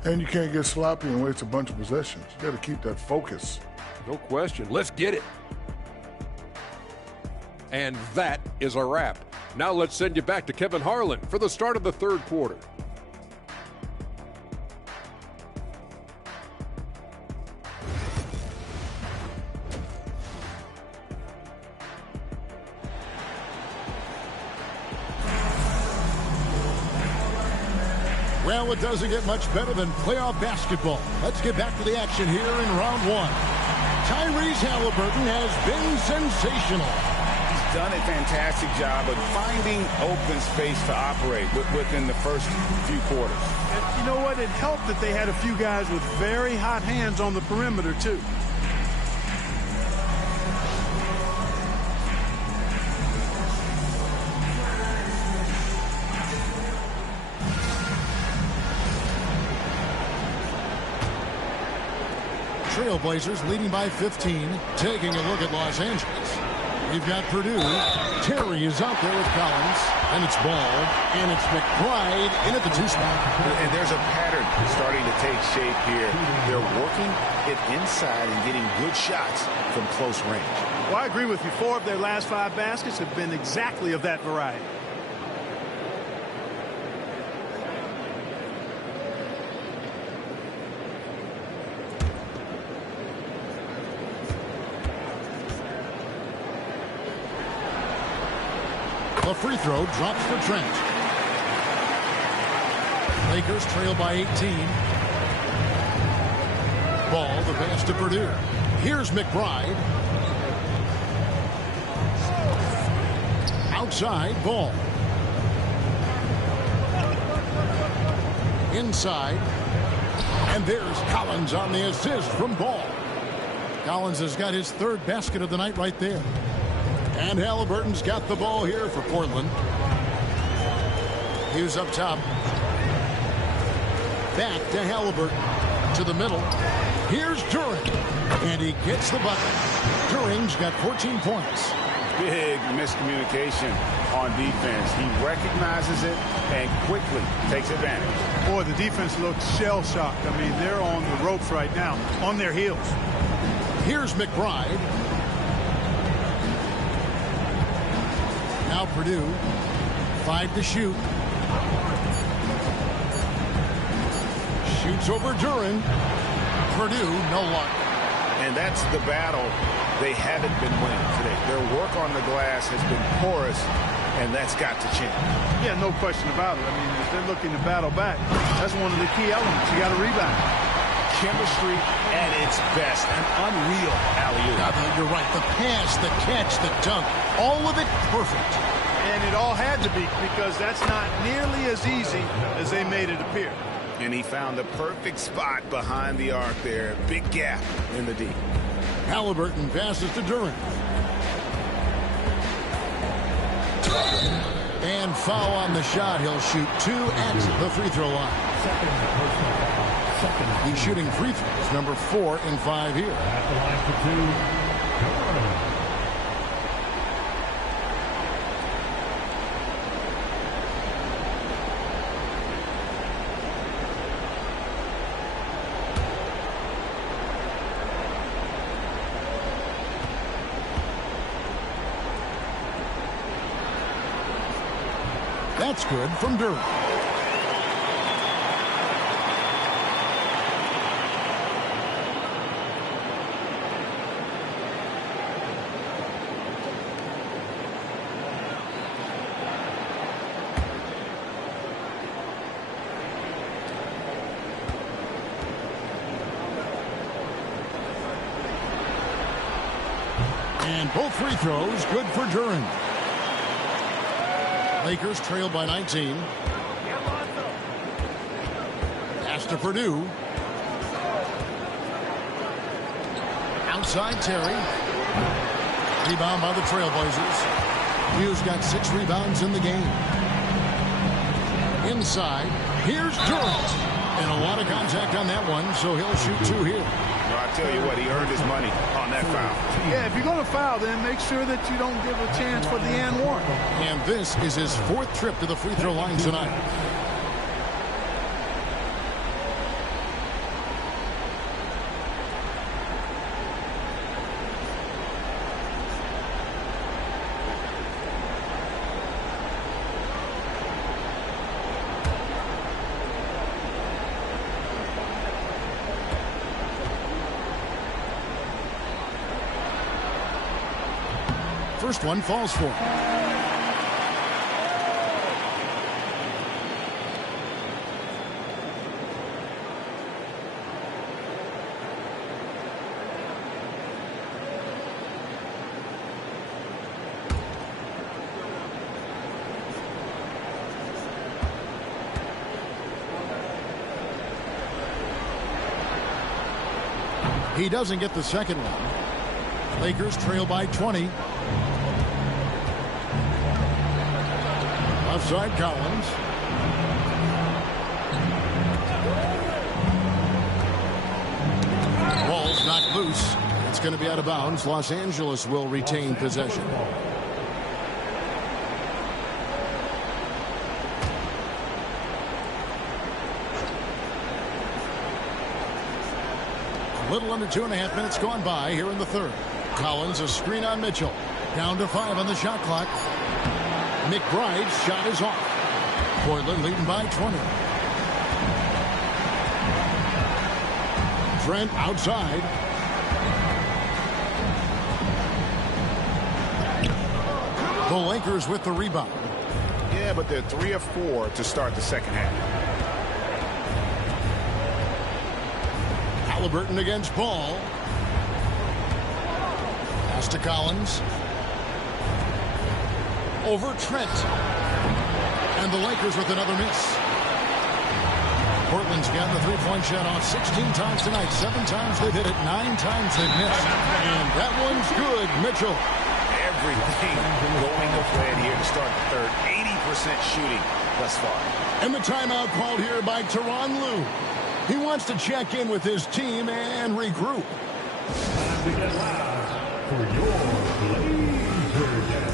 And you can't get sloppy and waste a bunch of possessions. You got to keep that focus. No question. Let's get it. And that is a wrap. Now let's send you back to Kevin Harlan for the start of the third quarter. Well, it doesn't get much better than playoff basketball. Let's get back to the action here in round one. Tyrese Halliburton has been sensational. He's done a fantastic job of finding open space to operate within the first few quarters. And you know what? It helped that they had a few guys with very hot hands on the perimeter, too. Trailblazers leading by 15, taking a look at Los Angeles. We've got Purdue. Terry is out there with Collins, and it's Ball, and it's McBride in at the 2 spot. And there's a pattern starting to take shape here. They're working it inside and getting good shots from close range. Well, I agree with you. 4 of their last 5 baskets have been exactly of that variety. A free throw drops for Trent. Lakers trail by 18. Ball, the pass to Purdue. Here's McBride. Outside, Ball. Inside. And there's Collins on the assist from Ball. Collins has got his 3rd basket of the night right there. And Halliburton's got the ball here for Portland. Hughes up top. Back to Halliburton. To the middle. Here's Duren. And he gets the bucket. Duren's got 14 points. Big miscommunication on defense. He recognizes it and quickly takes advantage. Boy, the defense looks shell-shocked. I mean, they're on the ropes right now, on their heels. Here's McBride. Now Purdue, 5 to shoot. Shoots over Duren. Purdue, no luck. And that's the battle they haven't been winning today. Their work on the glass has been porous, and that's got to change. Yeah, no question about it. I mean, if they're looking to battle back, that's one of the key elements. You got to rebound. Chemistry at its best. An unreal alley-oop. You're right. The pass, the catch, the dunk, all of it perfect. And it all had to be, because that's not nearly as easy as they made it appear. And he found the perfect spot behind the arc there. Big gap in the D. Halliburton passes to Duren. And foul on the shot. He'll shoot 2 at the free throw line. He's shooting free throws, number 4 and 5 here. At the line for 2. That's good from Duren. And both free throws good for Duren. Lakers trail by 19. Pass to Purdue. Outside Terry. Rebound by the Trailblazers. Hughes got 6 rebounds in the game. Inside, here's Durant. And a lot of contact on that one, so he'll shoot 2 here. Well, I tell you what, he earned his money on that foul. Yeah, if you're going to foul, then make sure that you don't give a chance for the and one. And this is his 4th trip to the free throw line tonight. First one falls for him. He doesn't get the second one. Lakers trail by 20. Outside Collins. Ball's knocked loose. It's going to be out of bounds. Los Angeles will retain possession. A little under 2.5 minutes gone by here in the third. Collins, a screen on Mitchell. Down to 5 on the shot clock. McBride's shot is off. Portland leading by 20. Trent outside. The Lakers with the rebound. Yeah, but they're 3 of 4 to start the second half. Halliburton against Ball. Pass to Collins. Over Trent. And the Lakers with another miss. Portland's gotten the three-point shot off 16 times tonight. 7 times they've hit it, 9 times they've missed. And that one's good. Mitchell. Everything going to plan here to start the third. 80% shooting thus far. And the timeout called here by Tyronn Lue. He wants to check in with his team and regroup. Time to get loud for your Blazer Dancer.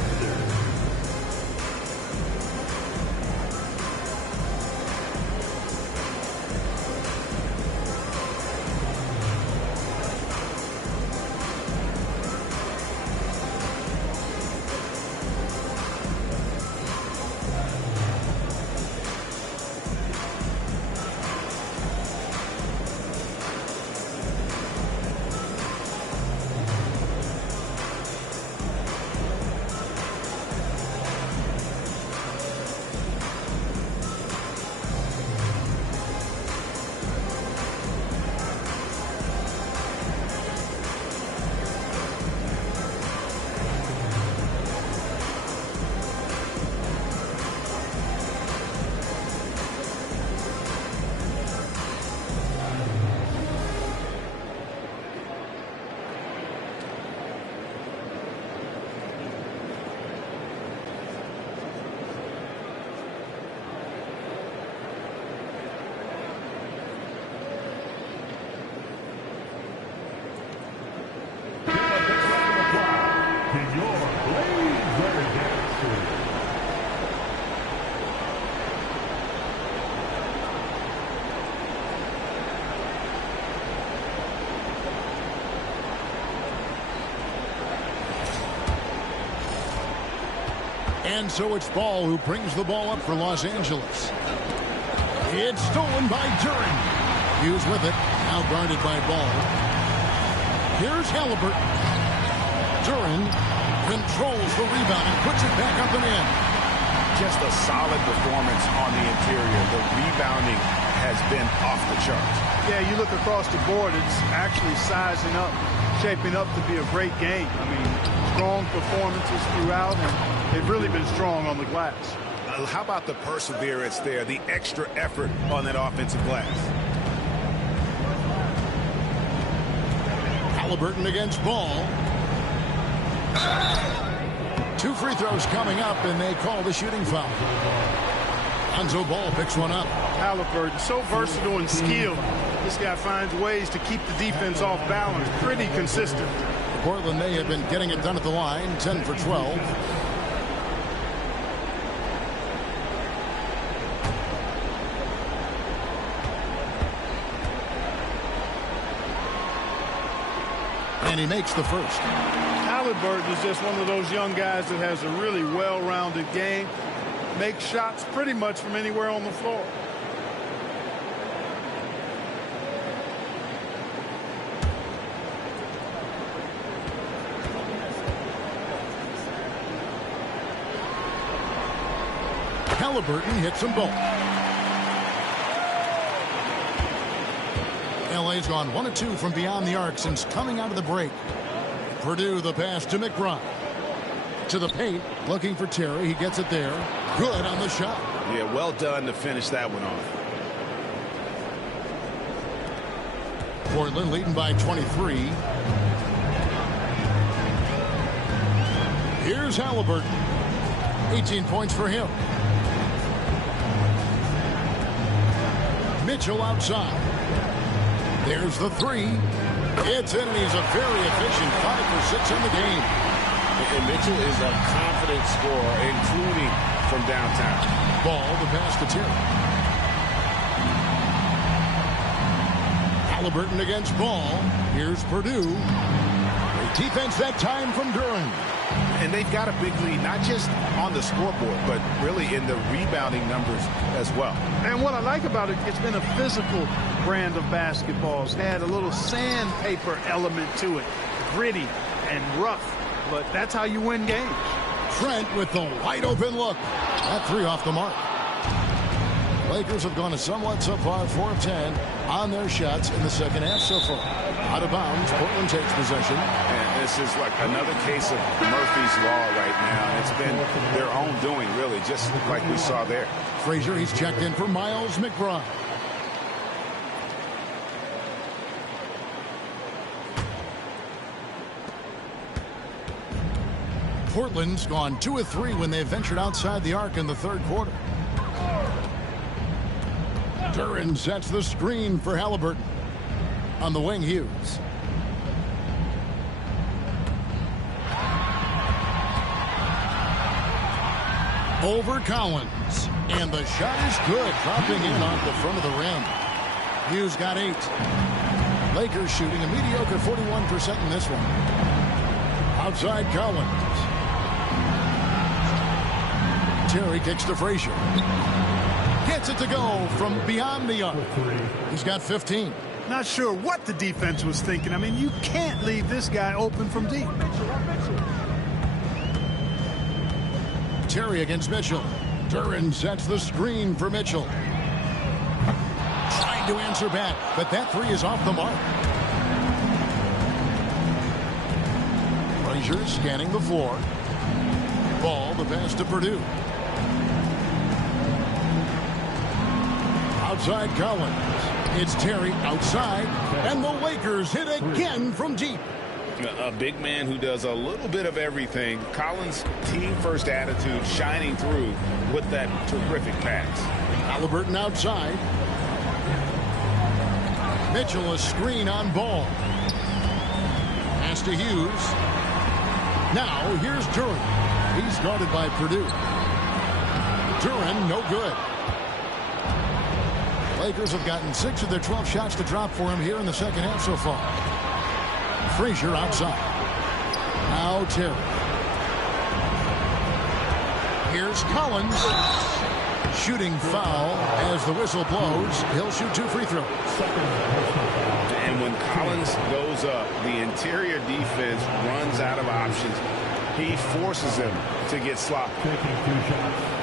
And so it's Ball who brings the ball up for Los Angeles. It's stolen by Duren. Hughes with it. Now guarded by Ball. Here's Halliburton. Duren controls the rebound and puts it back up and in. Just a solid performance on the interior. The rebounding has been off the charts. Yeah, you look across the board, it's actually sizing up, shaping up to be a great game. I mean, strong performances throughout, and they've really been strong on the glass. How about the perseverance there, the extra effort on that offensive glass? Halliburton against Ball. 2 free throws coming up, and they call the shooting foul. Lonzo Ball picks one up. Halliburton, so versatile and skilled. This guy finds ways to keep the defense off balance. Pretty consistent. Portland, they have been getting it done at the line, 10 for 12. And he makes the first. Halliburton is just one of those young guys that has a really well-rounded game. Makes shots pretty much from anywhere on the floor. Halliburton hits them both. LA's gone 1 of 2 from beyond the arc since coming out of the break. Purdue the pass to McBride. To the paint, looking for Terry. He gets it there. Good on the shot. Yeah, well done to finish that one off. Portland leading by 23. Here's Halliburton. 18 points for him. Mitchell outside. There's the 3. It's in, and he's a very efficient 5 for 6 in the game. And Mitchell is a confident scorer, including from downtown. Ball, the pass to Terry. Halliburton against Ball. Here's Purdue. Great defense that time from Duren. And they've got a big lead, not just on the scoreboard, but really in the rebounding numbers as well. And what I like about it, it's been a physical brand of basketball. It's had a little sandpaper element to it. Gritty and rough, but that's how you win games. Trent with the wide open look. That 3 off the mark. Lakers have gone a somewhat subpar 4 of 10 on their shots in the second half so far. Out of bounds, Portland takes possession. And this is like another case of Murphy's Law right now. It's been their own doing, really, just like we saw there. Frazier, he's checked in for Miles McBride. Portland's gone 2 of 3 when they ventured outside the arc in the third quarter. Duren sets the screen for Halliburton. On the wing, Hughes. Over Collins. And the shot is good. Dropping in off the front of the rim. Hughes got 8. Lakers shooting a mediocre 41% in this one. Outside Collins. Terry kicks to Frazier. Gets it to go from beyond the arc. He's got 15. Not sure what the defense was thinking. I mean, you can't leave this guy open from deep. Terry against Mitchell. Duren sets the screen for Mitchell. Trying to answer back, but that 3 is off the mark. Frazier scanning the floor. Ball, the pass to Purdue. Outside Collins. It's Terry outside, and the Lakers hit again from deep. A big man who does a little bit of everything. Collins' team-first attitude shining through with that terrific pass. Halliburton outside. Mitchell a screen on Ball. Pass to Hughes. Now here's Duren. He's guarded by Purdue. Duren no good. Lakers have gotten 6 of their 12 shots to drop for him here in the second half so far. Frazier outside. Now Terry. Here's Collins. Shooting foul as the whistle blows. He'll shoot 2 free throws. And when Collins goes up, the interior defense runs out of options. He forces them to get sloppy. Taking 2 shots.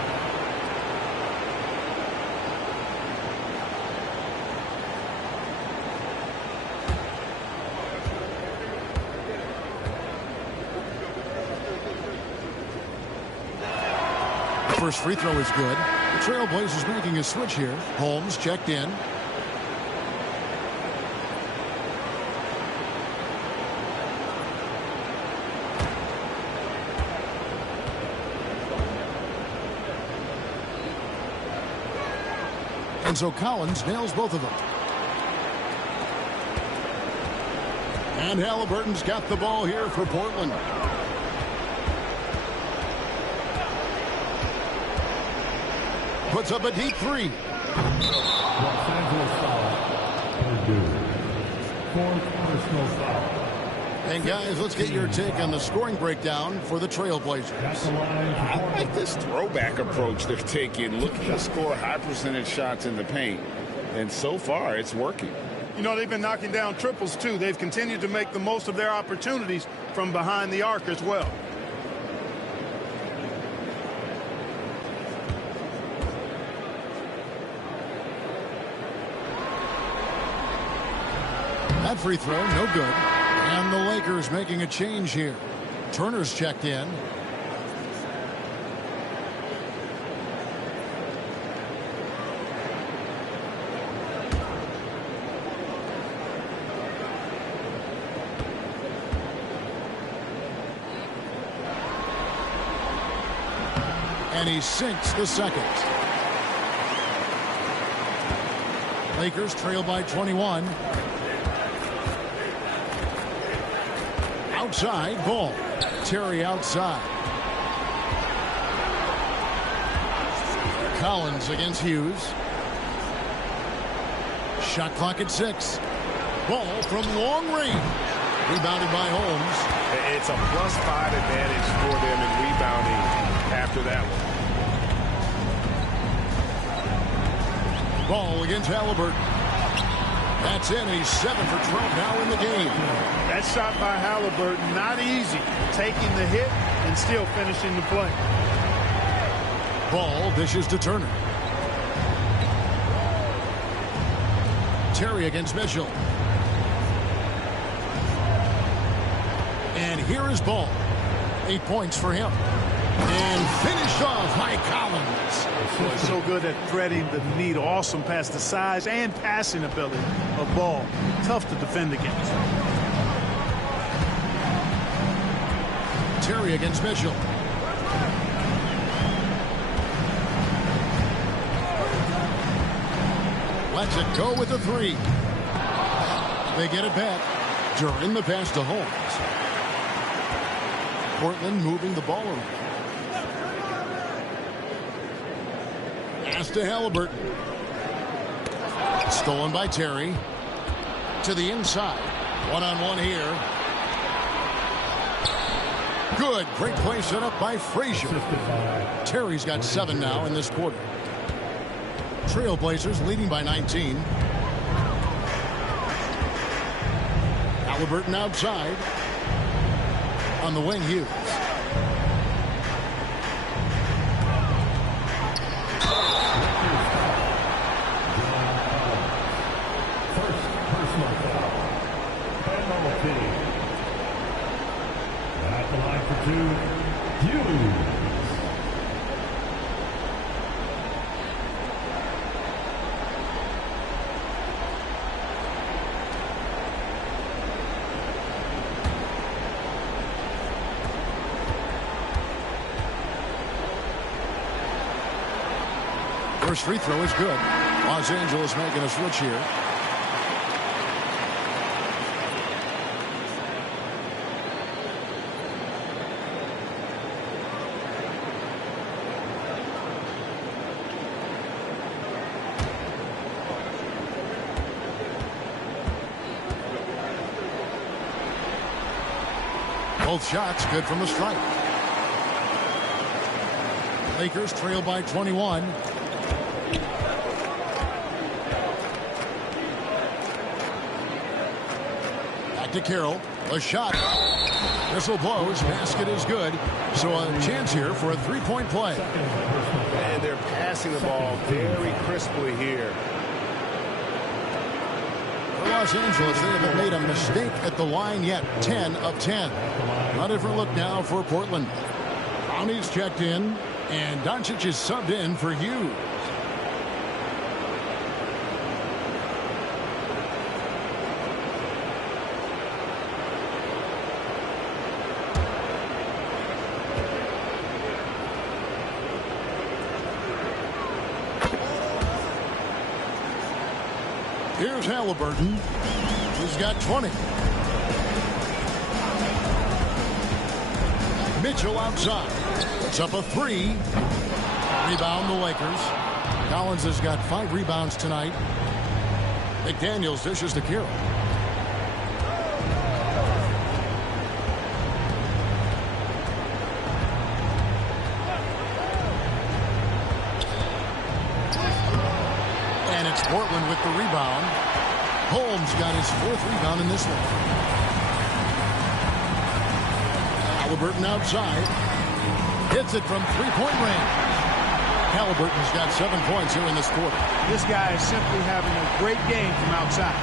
First free throw is good. The Trailblazers making a switch here. Holmes checked in. And so Collins nails both of them. And Halliburton's got the ball here for Portland. Puts up a deep three. Los Angeles foul. Fourth personal foul. And guys, let's get your take on the scoring breakdown for the Trailblazers. I like this throwback approach they're taking, looking to score high percentage shots in the paint. And so far, it's working. You know, they've been knocking down triples, too. They've continued to make the most of their opportunities from behind the arc as well. That free throw, no good. And the Lakers making a change here. Turner's checked in. And he sinks the second. Lakers trail by 21. Outside ball. Terry outside. Collins against Hughes. Shot clock at 6. Ball from long range. Rebounded by Holmes. It's a +5 advantage for them in rebounding after that one. Ball against Halliburton. That's in. He's 7 for 12 now in the game. That shot by Halliburton, not easy. Taking the hit and still finishing the play. Ball dishes to Turner. Terry against Mitchell. And here is Ball. 8 points for him. And finished off by Collins. So good at threading the needle. Awesome past the size and passing ability of Ball. Tough to defend against. Terry against Mitchell. Lets it go with the 3. They get it back. During the pass to Holmes. Portland moving the ball around. Pass to Halliburton. Stolen by Terry. To the inside. One-on-one here. Good. Great play set up by Frazier. Terry's got 7 now in this quarter. Trailblazers leading by 19. Halliburton outside. On the wing, Hughes. First personal foul. And number 15. At the line for 2, Hughes. First free throw is good. Los Angeles making a switch here. Both shots good from the stripe. Lakers trail by 21. Back to Carroll. A shot. Whistle blows. Basket is good. So a chance here for a 3-point play. And they're passing the ball very crisply here. For Los Angeles, they haven't made a mistake at the line yet. 10 of 10. A different look now for Portland. Brownie's checked in, and Doncic is subbed in for Hughes. Here's Halliburton. He's got 20. Mitchell outside. It's up a 3. Rebound the Lakers. Collins has got 5 rebounds tonight. McDaniels dishes to Carroll. And it's Portland with the rebound. Holmes got his 4th rebound in this one. Halliburton outside. Hits it from 3-point range. Halliburton's got 7 points here in this quarter. This guy is simply having a great game from outside.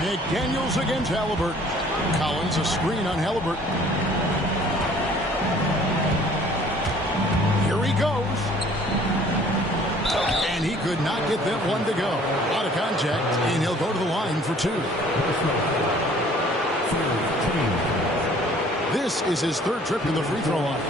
McDaniels against Halliburton. Collins a screen on Halliburton. Here he goes. And he could not get that one to go. Out of contact, and he'll go to the line for 2. This is his 3rd trip to the free throw line.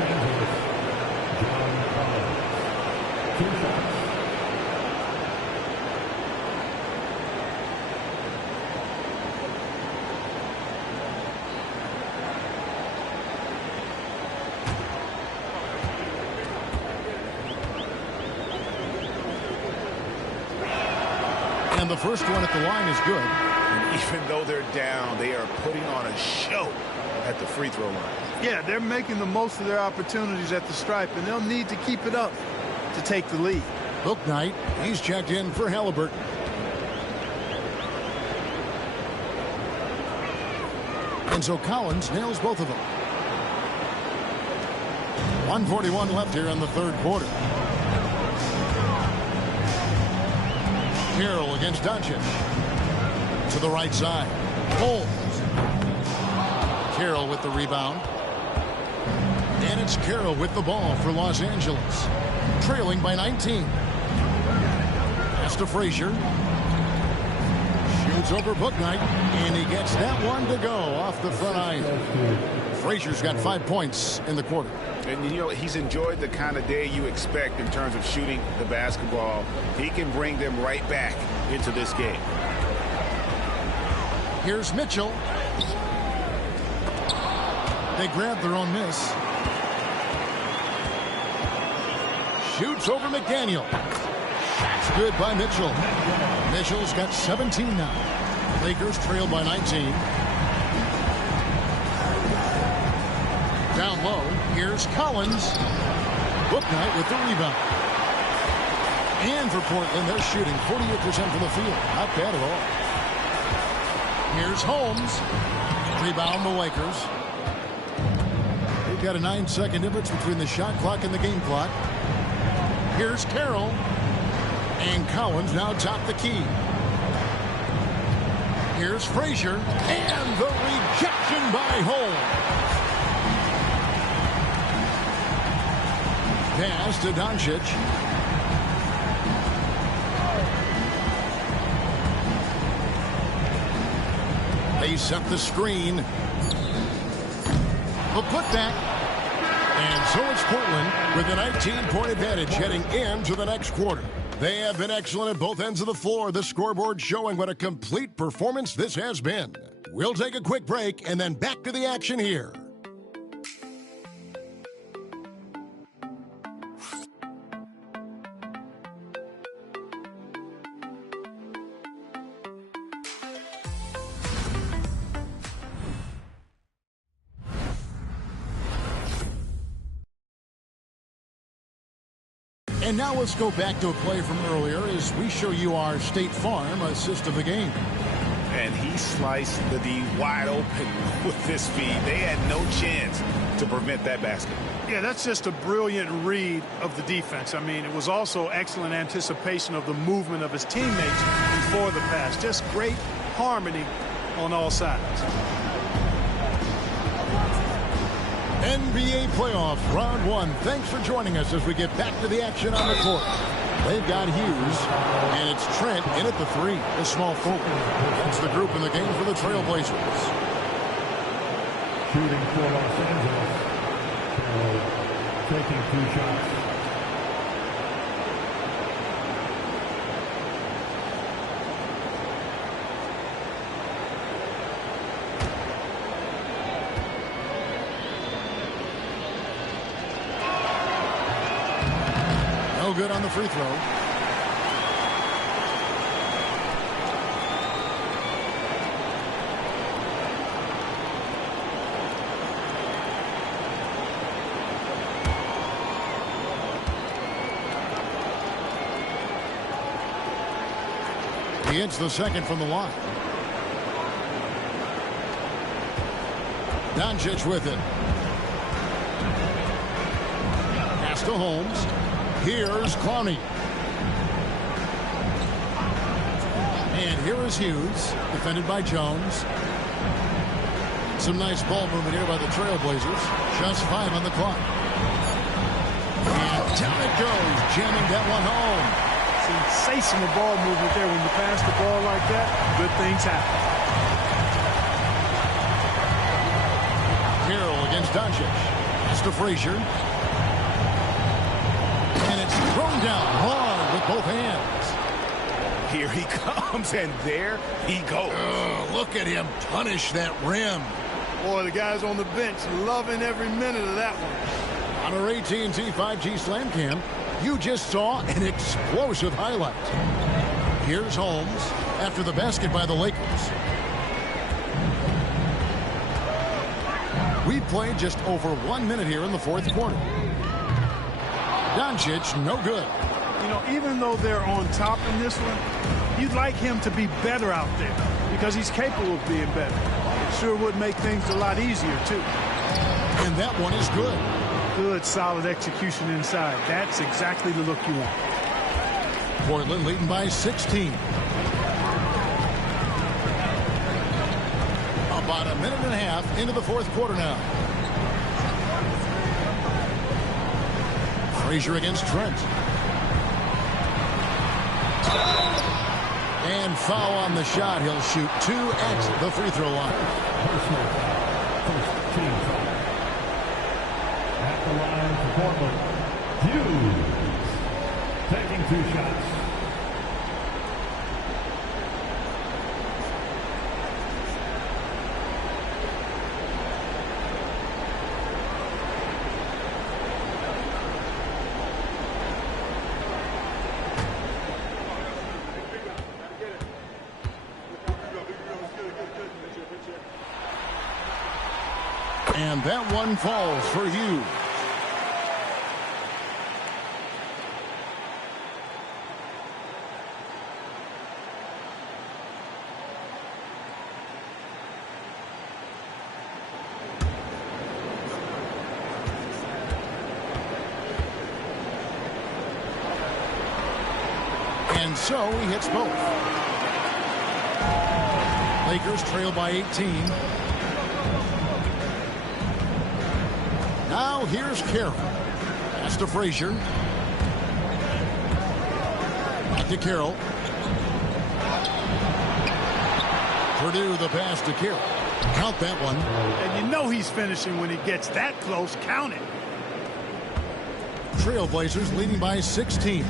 And the first one at the line is good. And even though they're down, they are putting on a show at the free throw line. Yeah, they're making the most of their opportunities at the stripe, and they'll need to keep it up to take the lead. Bouknight, he's checked in for Halliburton. And so Collins nails both of them. 1:41 left here in the 3rd quarter. Carroll against Doncic. To the right side. Holmes. Carroll with the rebound. And it's Carroll with the ball for Los Angeles. Trailing by 19. Pass to Frazier. Shoots over Bouknight. And he gets that one to go off the front iron. Frazier's got 5 points in the quarter. And, you know, he's enjoyed the kind of day you expect in terms of shooting the basketball. He can bring them right back into this game. Here's Mitchell. They grab their own miss. Shoots over McDaniel. That's good by Mitchell. Mitchell's got 17 now. Lakers trail by 19. Down low, here's Collins. Bouknight with the rebound. And for Portland, they're shooting 48% from the field. Not bad at all. Here's Holmes. Rebound the Lakers. They've got a 9-second difference between the shot clock and the game clock. Here's Carroll. And Collins now top the key. Here's Frazier. And the rejection by Holmes. Pass to Doncic. They set the screen. A putback. And so it's Portland with a 19-point advantage heading into the next quarter. They have been excellent at both ends of the floor. The scoreboard showing what a complete performance this has been. We'll take a quick break and then back to the action here. And now let's go back to a play from earlier as we show you our State Farm assist of the game. And he sliced the D wide open with this feed. They had no chance to prevent that basket. Yeah, that's just a brilliant read of the defense. I mean, it was also excellent anticipation of the movement of his teammates before the pass. Just great harmony on all sides. NBA playoff round 1. Thanks for joining us as we get back to the action on the court. They've got Hughes, and it's Trent in at the 3, the small forward. That's the group in the game for the Trailblazers. Shooting for Los Angeles. Taking 2 shots. No good on the free throw. He hits the second from the line. Doncic with it. Pass to Holmes. Here's Clowney. And here is Hughes, defended by Jones. Some nice ball movement here by the Trailblazers. Just 5 on the clock. And down it goes, jamming that one home. Sensational ball movement there. When you pass the ball like that, good things happen. Carroll against Doncic. Pass to Frazier. And it's thrown down hard with both hands. Here he comes, and there he goes. Look at him punish that rim. Boy, the guys on the bench loving every minute of that one. On our AT&T 5G Slam Cam, you just saw an explosive highlight. Here's Holmes after the basket by the Lakers. We played just over 1 minute here in the fourth quarter. Doncic, no good. You know, even though they're on top in this one, you'd like him to be better out there because he's capable of being better. It sure would make things a lot easier, too. And that one is good. Good, solid execution inside. That's exactly the look you want. Portland leading by 16. About a minute and a half into the fourth quarter now. Frazier against Trent. And foul on the shot. He'll shoot 2 at the free throw line. First team foul. At the line for Portland, Hughes taking 2 shots. And that one falls for Hughes. And so he hits both. Lakers trail by 18. Now here's Carroll. Pass to Frazier. Back to Carroll. Purdue the pass to Carroll. Count that one. And you know he's finishing when he gets that close. Count it. Trailblazers leading by 16.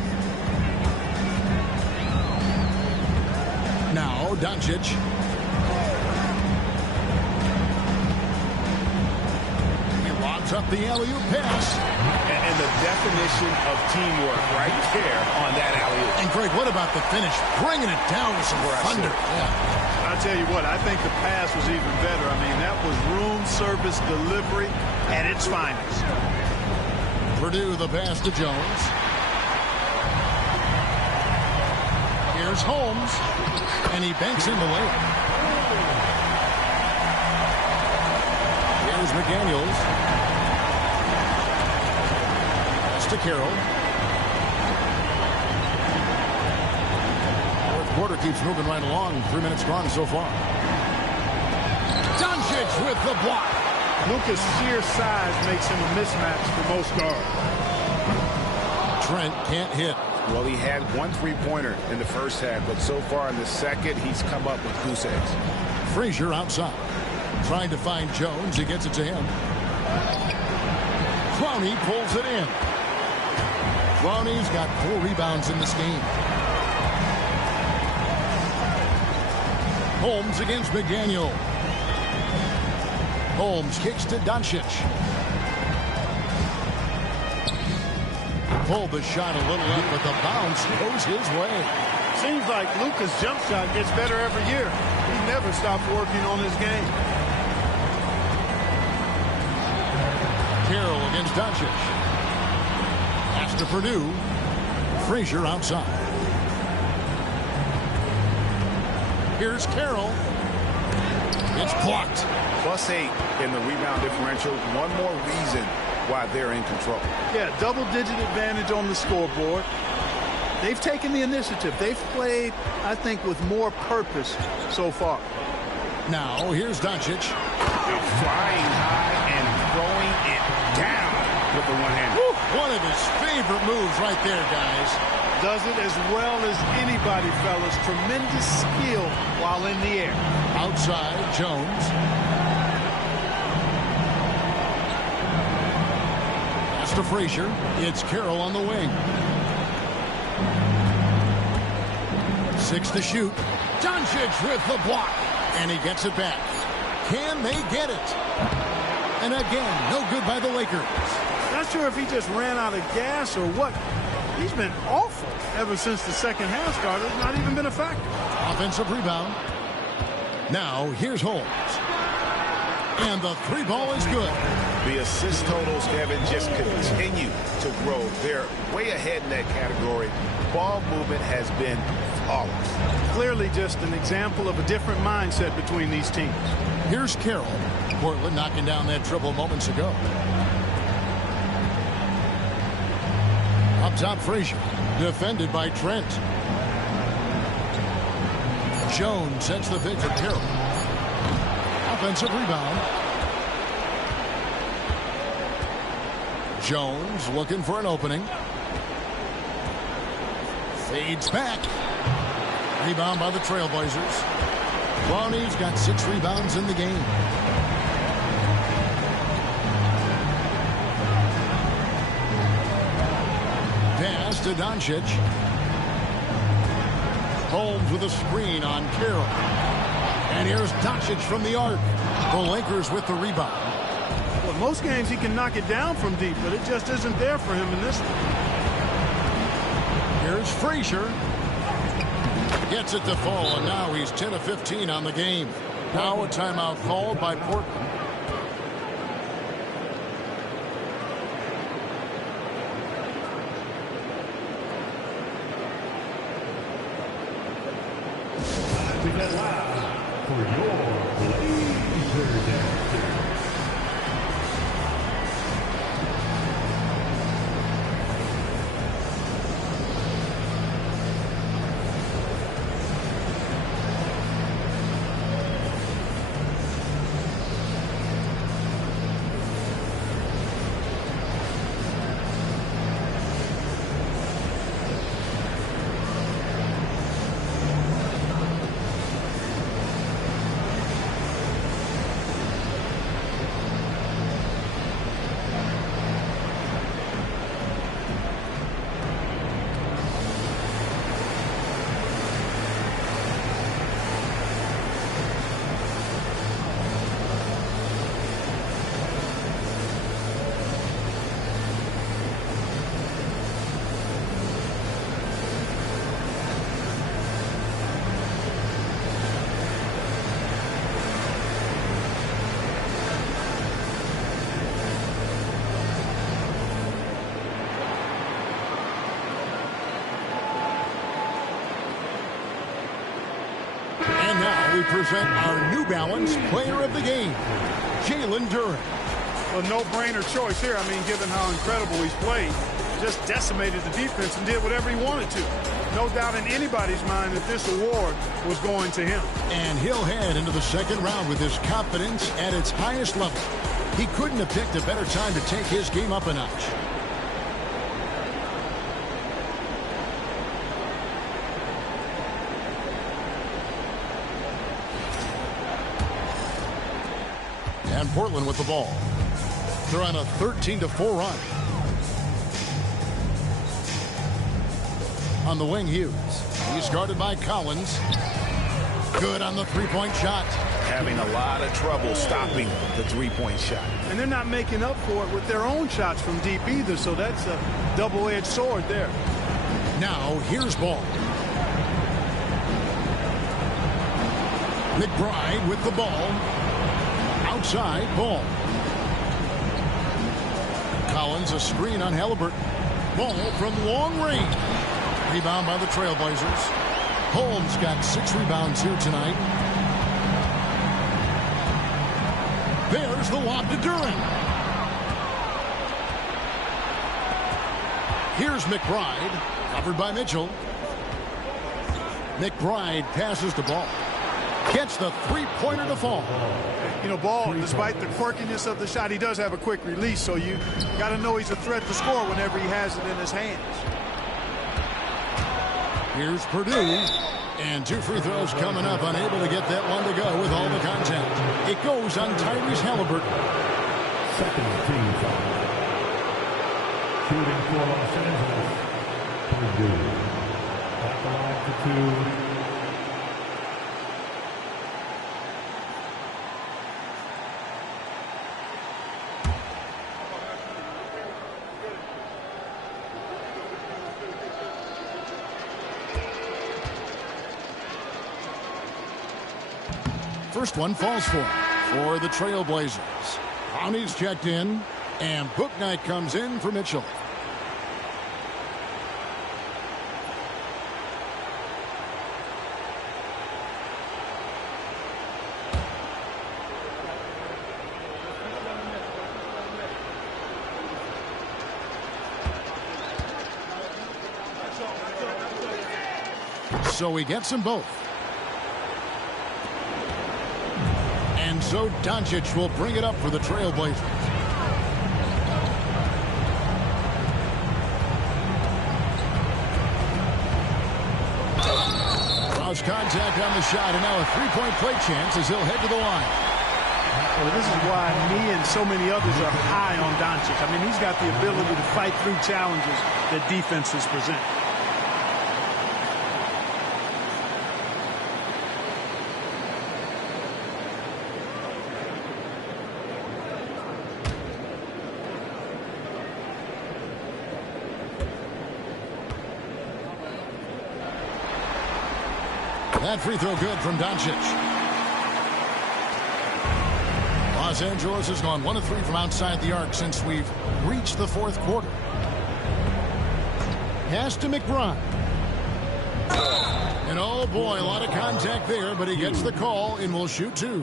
Now Doncic. He lobs up the alley-oop pass. And the definition of teamwork right there on that alley-oop. And Greg, what about the finish? Bringing it down with some thunder. Yeah. I'll tell you what, I think the pass was even better. I mean, that was room service delivery at its finest. Purdue the pass to Jones. Here's Holmes. And he banks in the layup. Here's McDaniels. Pass to Carroll. Fourth quarter keeps moving right along. 3 minutes gone so far. Doncic with the block. Luka's sheer size makes him a mismatch for most guards. Trent can't hit. Well, he had 1 3-pointer in the first half, but so far in the second, he's come up with goose eggs. Frazier outside. Trying to find Jones. He gets it to him. Clowney pulls it in. Clowney's got 4 rebounds in this game. Holmes against McDaniel. Holmes kicks to Doncic. Pulled the shot a little up, but the bounce goes his way. Seems like Luka's jump shot gets better every year. He never stops working on his game. Carroll against Doncic. Pass to Purdue. Frazier outside. Here's Carroll. It's blocked. +8 in the rebound differential. One more reason why they're in control. Yeah, double-digit advantage on the scoreboard. They've taken the initiative. They've played, I think, with more purpose so far. Now, here's Doncic. Flying high and throwing it down with the one-hand. One of his favorite moves right there, guys. Does it as well as anybody, fellas. Tremendous skill while in the air. Outside, Jones. Pass to Frazier. It's Carroll on the wing. 6 to shoot. Doncic with the block. And he gets it back. Can they get it? And again, no good by the Lakers. Not sure if he just ran out of gas or what. He's been awful ever since the second half started. Not even been a factor. Offensive rebound. Now, here's Holmes. And the three ball is good. The assist totals, Kevin, just continue to grow. They're way ahead in that category. Ball movement has been flawless. Clearly just an example of a different mindset between these teams. Here's Carroll. Portland knocking down that triple moments ago. Up top, Frazier. Defended by Trent. Jones sets the pitch at Carroll. Offensive rebound. Jones looking for an opening. Fades back. Rebound by the Trailblazers. Lonnie's got 6 rebounds in the game. Pass to Doncic. Holmes with a screen on Carroll. And here's Doncic from the arc. The Lakers with the rebound. Well, most games he can knock it down from deep, but it just isn't there for him in this one. Here's Frazier. Gets it to fall, and now he's 10 of 15 on the game. Now a timeout called by Portland. At last, for your Blazers. And now we present our New Balance Player of the Game, Jalen Duren. Well, no-brainer choice here. I mean, given how incredible he's played, just decimated the defense and did whatever he wanted to. No doubt in anybody's mind that this award was going to him. And he'll head into the second round with his confidence at its highest level. He couldn't have picked a better time to take his game up a notch. And Portland with the ball. They're on a 13-4 run. On the wing, Hughes. He's guarded by Collins. Good on the three-point shot. having a lot of trouble stopping the three-point shot. And they're not making up for it with their own shots from deep either, so that's a double-edged sword there. Now, here's Ball. McBride with the ball. Outside, Ball. Collins, a screen on Halliburton. Ball from long range. Rebound by the Trailblazers. Holmes got 6 rebounds here tonight. There's the lob to Duren. Here's McBride, covered by Mitchell. McBride passes the ball. Gets the three-pointer to fall. You know, Ball, despite the quirkiness of the shot, he does have a quick release, so you got to know he's a threat to score whenever he has it in his hands. Here's Purdue. And 2 free throws coming up, unable to get that one to go with all the contact. It goes on Tyrese Halliburton. Second team foul. Shooting for Los Angeles. Purdue. At the line for 2. First one falls for the Trailblazers. Brownie's checked in, and Bouknight comes in for Mitchell. So he gets them both. And so Doncic will bring it up for the Trailblazers. Cross contact on the shot, and now a three-point play chance as he'll head to the line. Well, this is why me and so many others are high on Doncic. I mean, he's got the ability to fight through challenges that defenses present. That free throw good from Doncic. Los Angeles has gone 1 of 3 from outside the arc since we've reached the fourth quarter. Pass to McBride. And oh boy, a lot of contact there, but he gets the call and will shoot 2.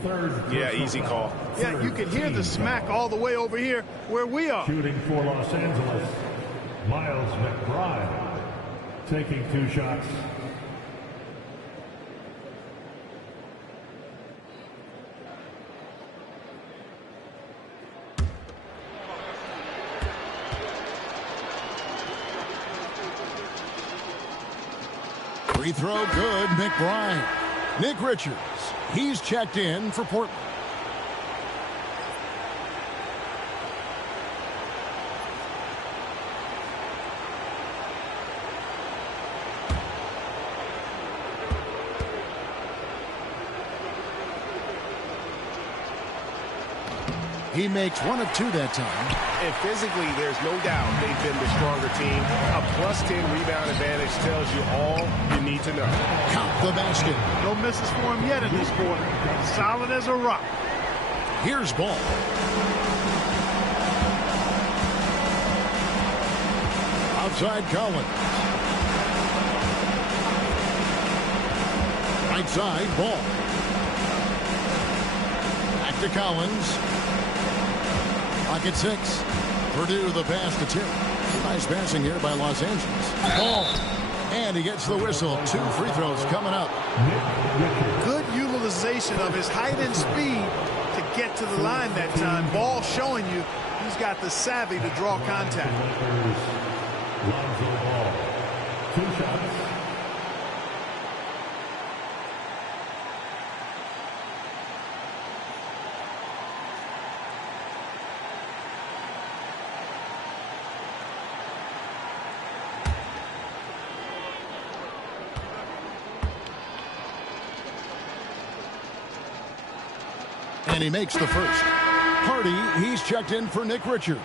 Yeah, easy call. Yeah, you can hear the smack all the way over here where we are. Shooting for Los Angeles, Miles McBride, taking 2 shots. Free throw good, McBride. Nick Richards, he's checked in for Portland. He makes 1 of 2 that time. And physically, there's no doubt they've been the stronger team. A +10 rebound advantage tells you all you need to know. Count the basket. No misses for him yet in this quarter. Solid as a rock. Here's Ball. Outside Collins. Right side, Ball. Back to Collins. Clock at 6. Purdue the pass to Tim. Nice passing here by Los Angeles. Ball. And he gets the whistle. 2 free throws coming up. Good utilization of his height and speed to get to the line that time. Ball showing you he's got the savvy to draw contact. Lonzo Ball, 2 shots. And he makes the first. Hardy, he's checked in for Nick Richards.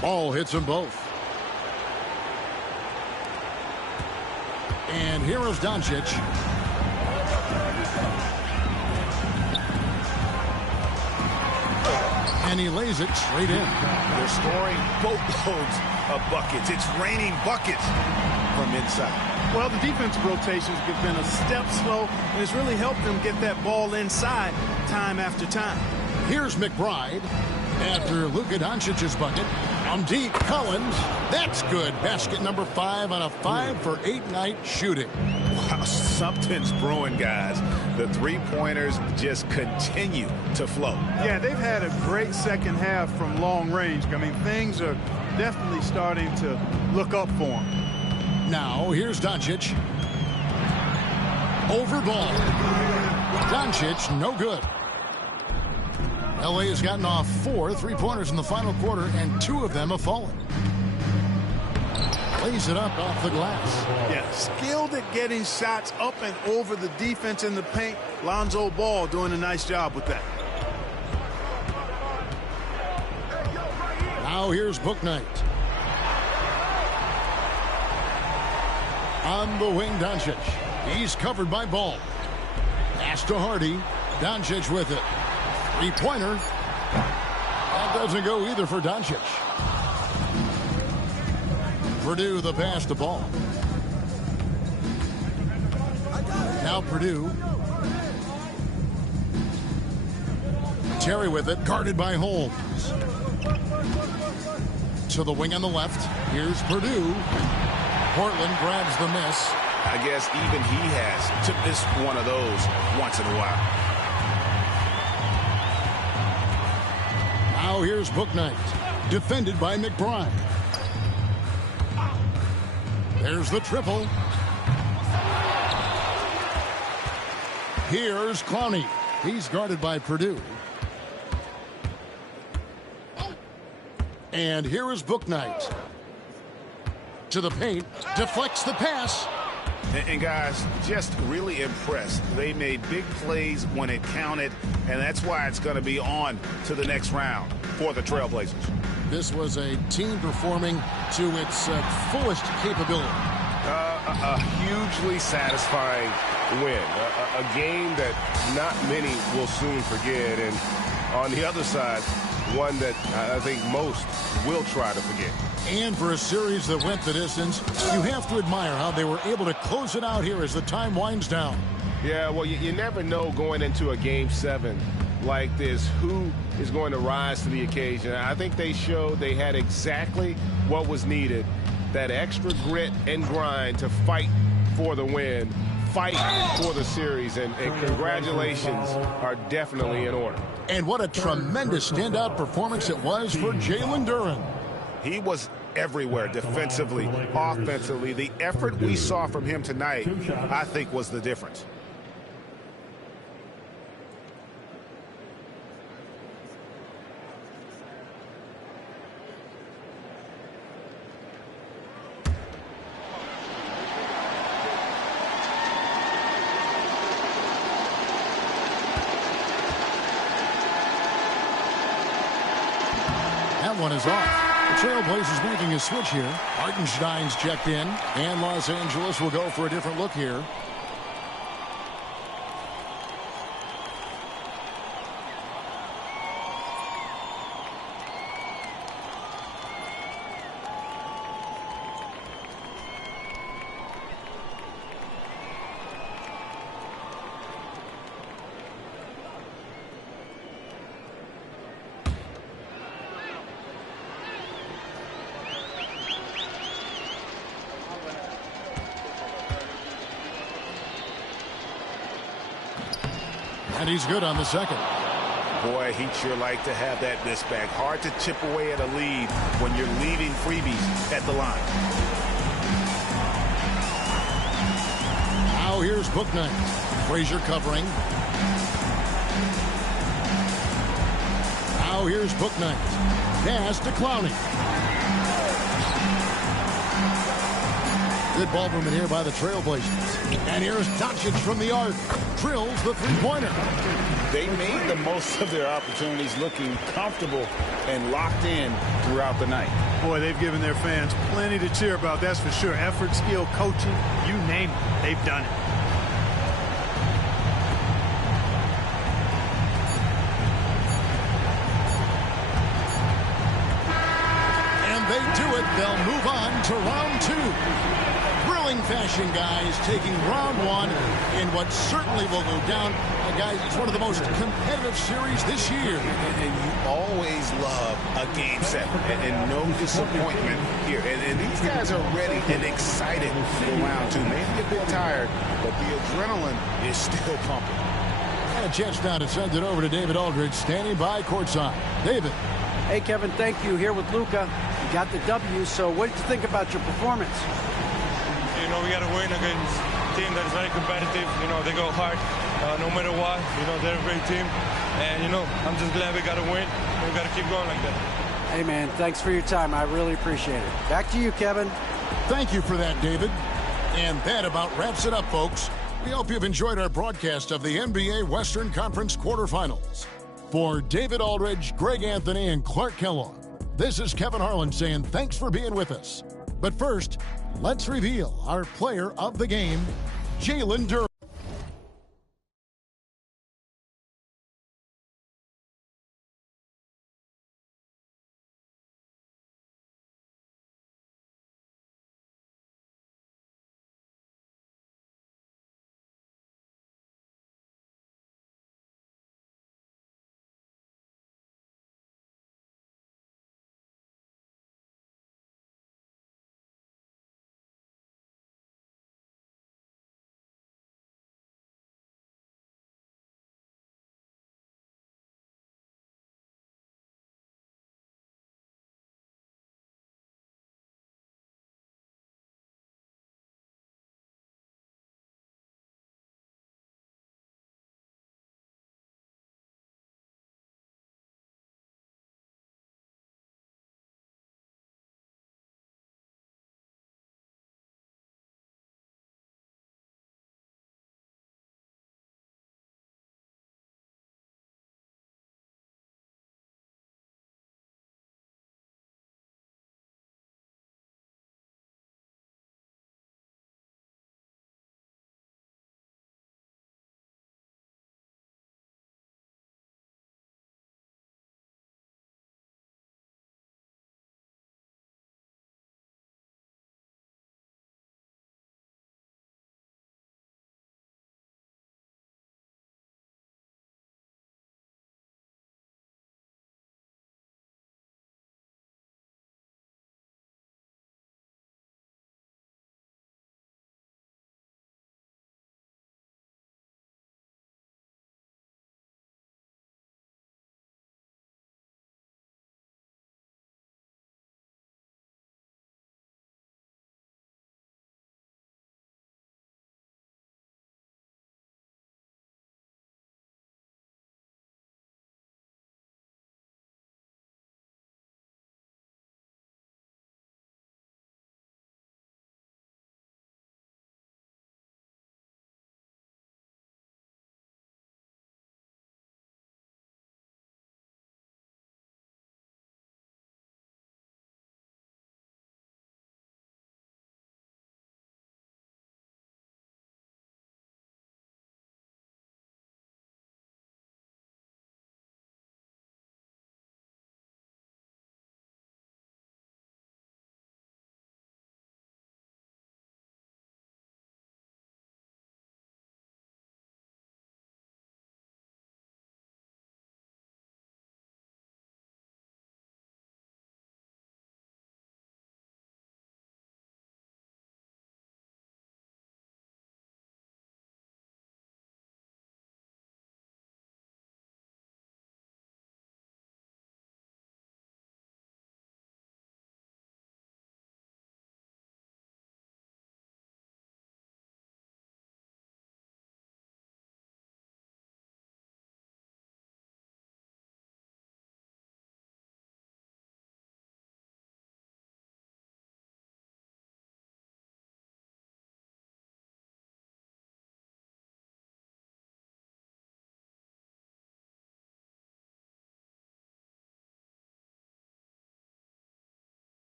Ball hits them both. And here is Doncic. And he lays it straight in. They're scoring boatloads of buckets. It's raining buckets from inside. Well, the defensive rotations have been a step slow, and it's really helped them get that ball inside time after time. Here's McBride. After Luka Doncic's bucket, from deep, Collins. That's good. Basket number 5 on a 5-for-8 night shooting. Wow, something's brewing, guys. The three-pointers just continue to flow. Yeah, they've had a great second half from long range. I mean, things are definitely starting to look up for them. Now, here's Doncic. Over ball. Doncic, no good. LA has gotten off 4 3-pointers in the final quarter, and 2 of them have fallen. Lays it up off the glass. Yeah, skilled at getting shots up and over the defense in the paint. Lonzo Ball doing a nice job with that. Now here's Bouknight. On the wing, Doncic. He's covered by Ball. Pass to Hardy. Doncic with it. Three-pointer. That doesn't go either for Doncic. Purdue the pass to Ball. Now Purdue. Terry with it, guarded by Holmes. To the wing on the left. Here's Purdue. Portland grabs the miss. I guess even he has to miss one of those once in a while. Now here's Bouknight, defended by McBride. There's the triple. Here's Clowney. He's guarded by Purdue. And here is Bouknight. To the paint, deflects the pass. And guys, just really impressed. They made big plays when it counted, and that's why it's going to be on to the next round for the Trailblazers. This was a team performing to its fullest capability. A hugely satisfying win. A game that not many will soon forget. And on the other side, one that I think most will try to forget. And for a series that went the distance, you have to admire how they were able to close it out here as the time winds down. Yeah, well, you never know going into a Game 7 like this who is going to rise to the occasion. I think they showed they had exactly what was needed, that extra grit and grind to fight for the win, fight for the series, and congratulations are definitely in order. And what a tremendous standout performance it was for Jalen Duren. He was everywhere defensively, offensively. The effort we saw from him tonight, I think, was the difference. That one is off. The Trailblazers making a switch here. Hartenstein's checked in, and Los Angeles will go for a different look here. And he's good on the second. Boy, he'd sure like to have that miss back. Hard to chip away at a lead when you're leaving freebies at the line. Now Now here's Bouknight. Frazier covering. Now here's Bouknight. Pass to Clowney. Good ball movement here by the Trailblazers. And here's Doncic from the arc. Drills the three-pointer. They made the most of their opportunities, looking comfortable and locked in throughout the night. Boy, they've given their fans plenty to cheer about, that's for sure. Effort, skill, coaching, you name it, they've done it. And they do it. They'll move on to round 2. Thrilling fashion, guys, taking round 1 in what certainly will go down. Guys, it's one of the most competitive series this year. And you always love a game 7, and no disappointment here. And these guys are ready and excited for round 2. Maybe a bit tired, but the adrenaline is still pumping. And a chance now to send it over to David Aldridge, standing by courtside. David. Hey, Kevin, thank you. Here with Luka. You got the W, so what did you think about your performance? You know, we got to win against a team that is very competitive. You know, they go hard no matter what. You know, they're a great team. And, you know, I'm just glad we got to win. We got to keep going like that. Hey, man, thanks for your time. I really appreciate it. Back to you, Kevin. Thank you for that, David. And that about wraps it up, folks. We hope you've enjoyed our broadcast of the NBA Western Conference quarterfinals. For David Aldridge, Greg Anthony, and Clark Kellogg, this is Kevin Harlan saying thanks for being with us. But first, let's reveal our player of the game, Jalen Duren.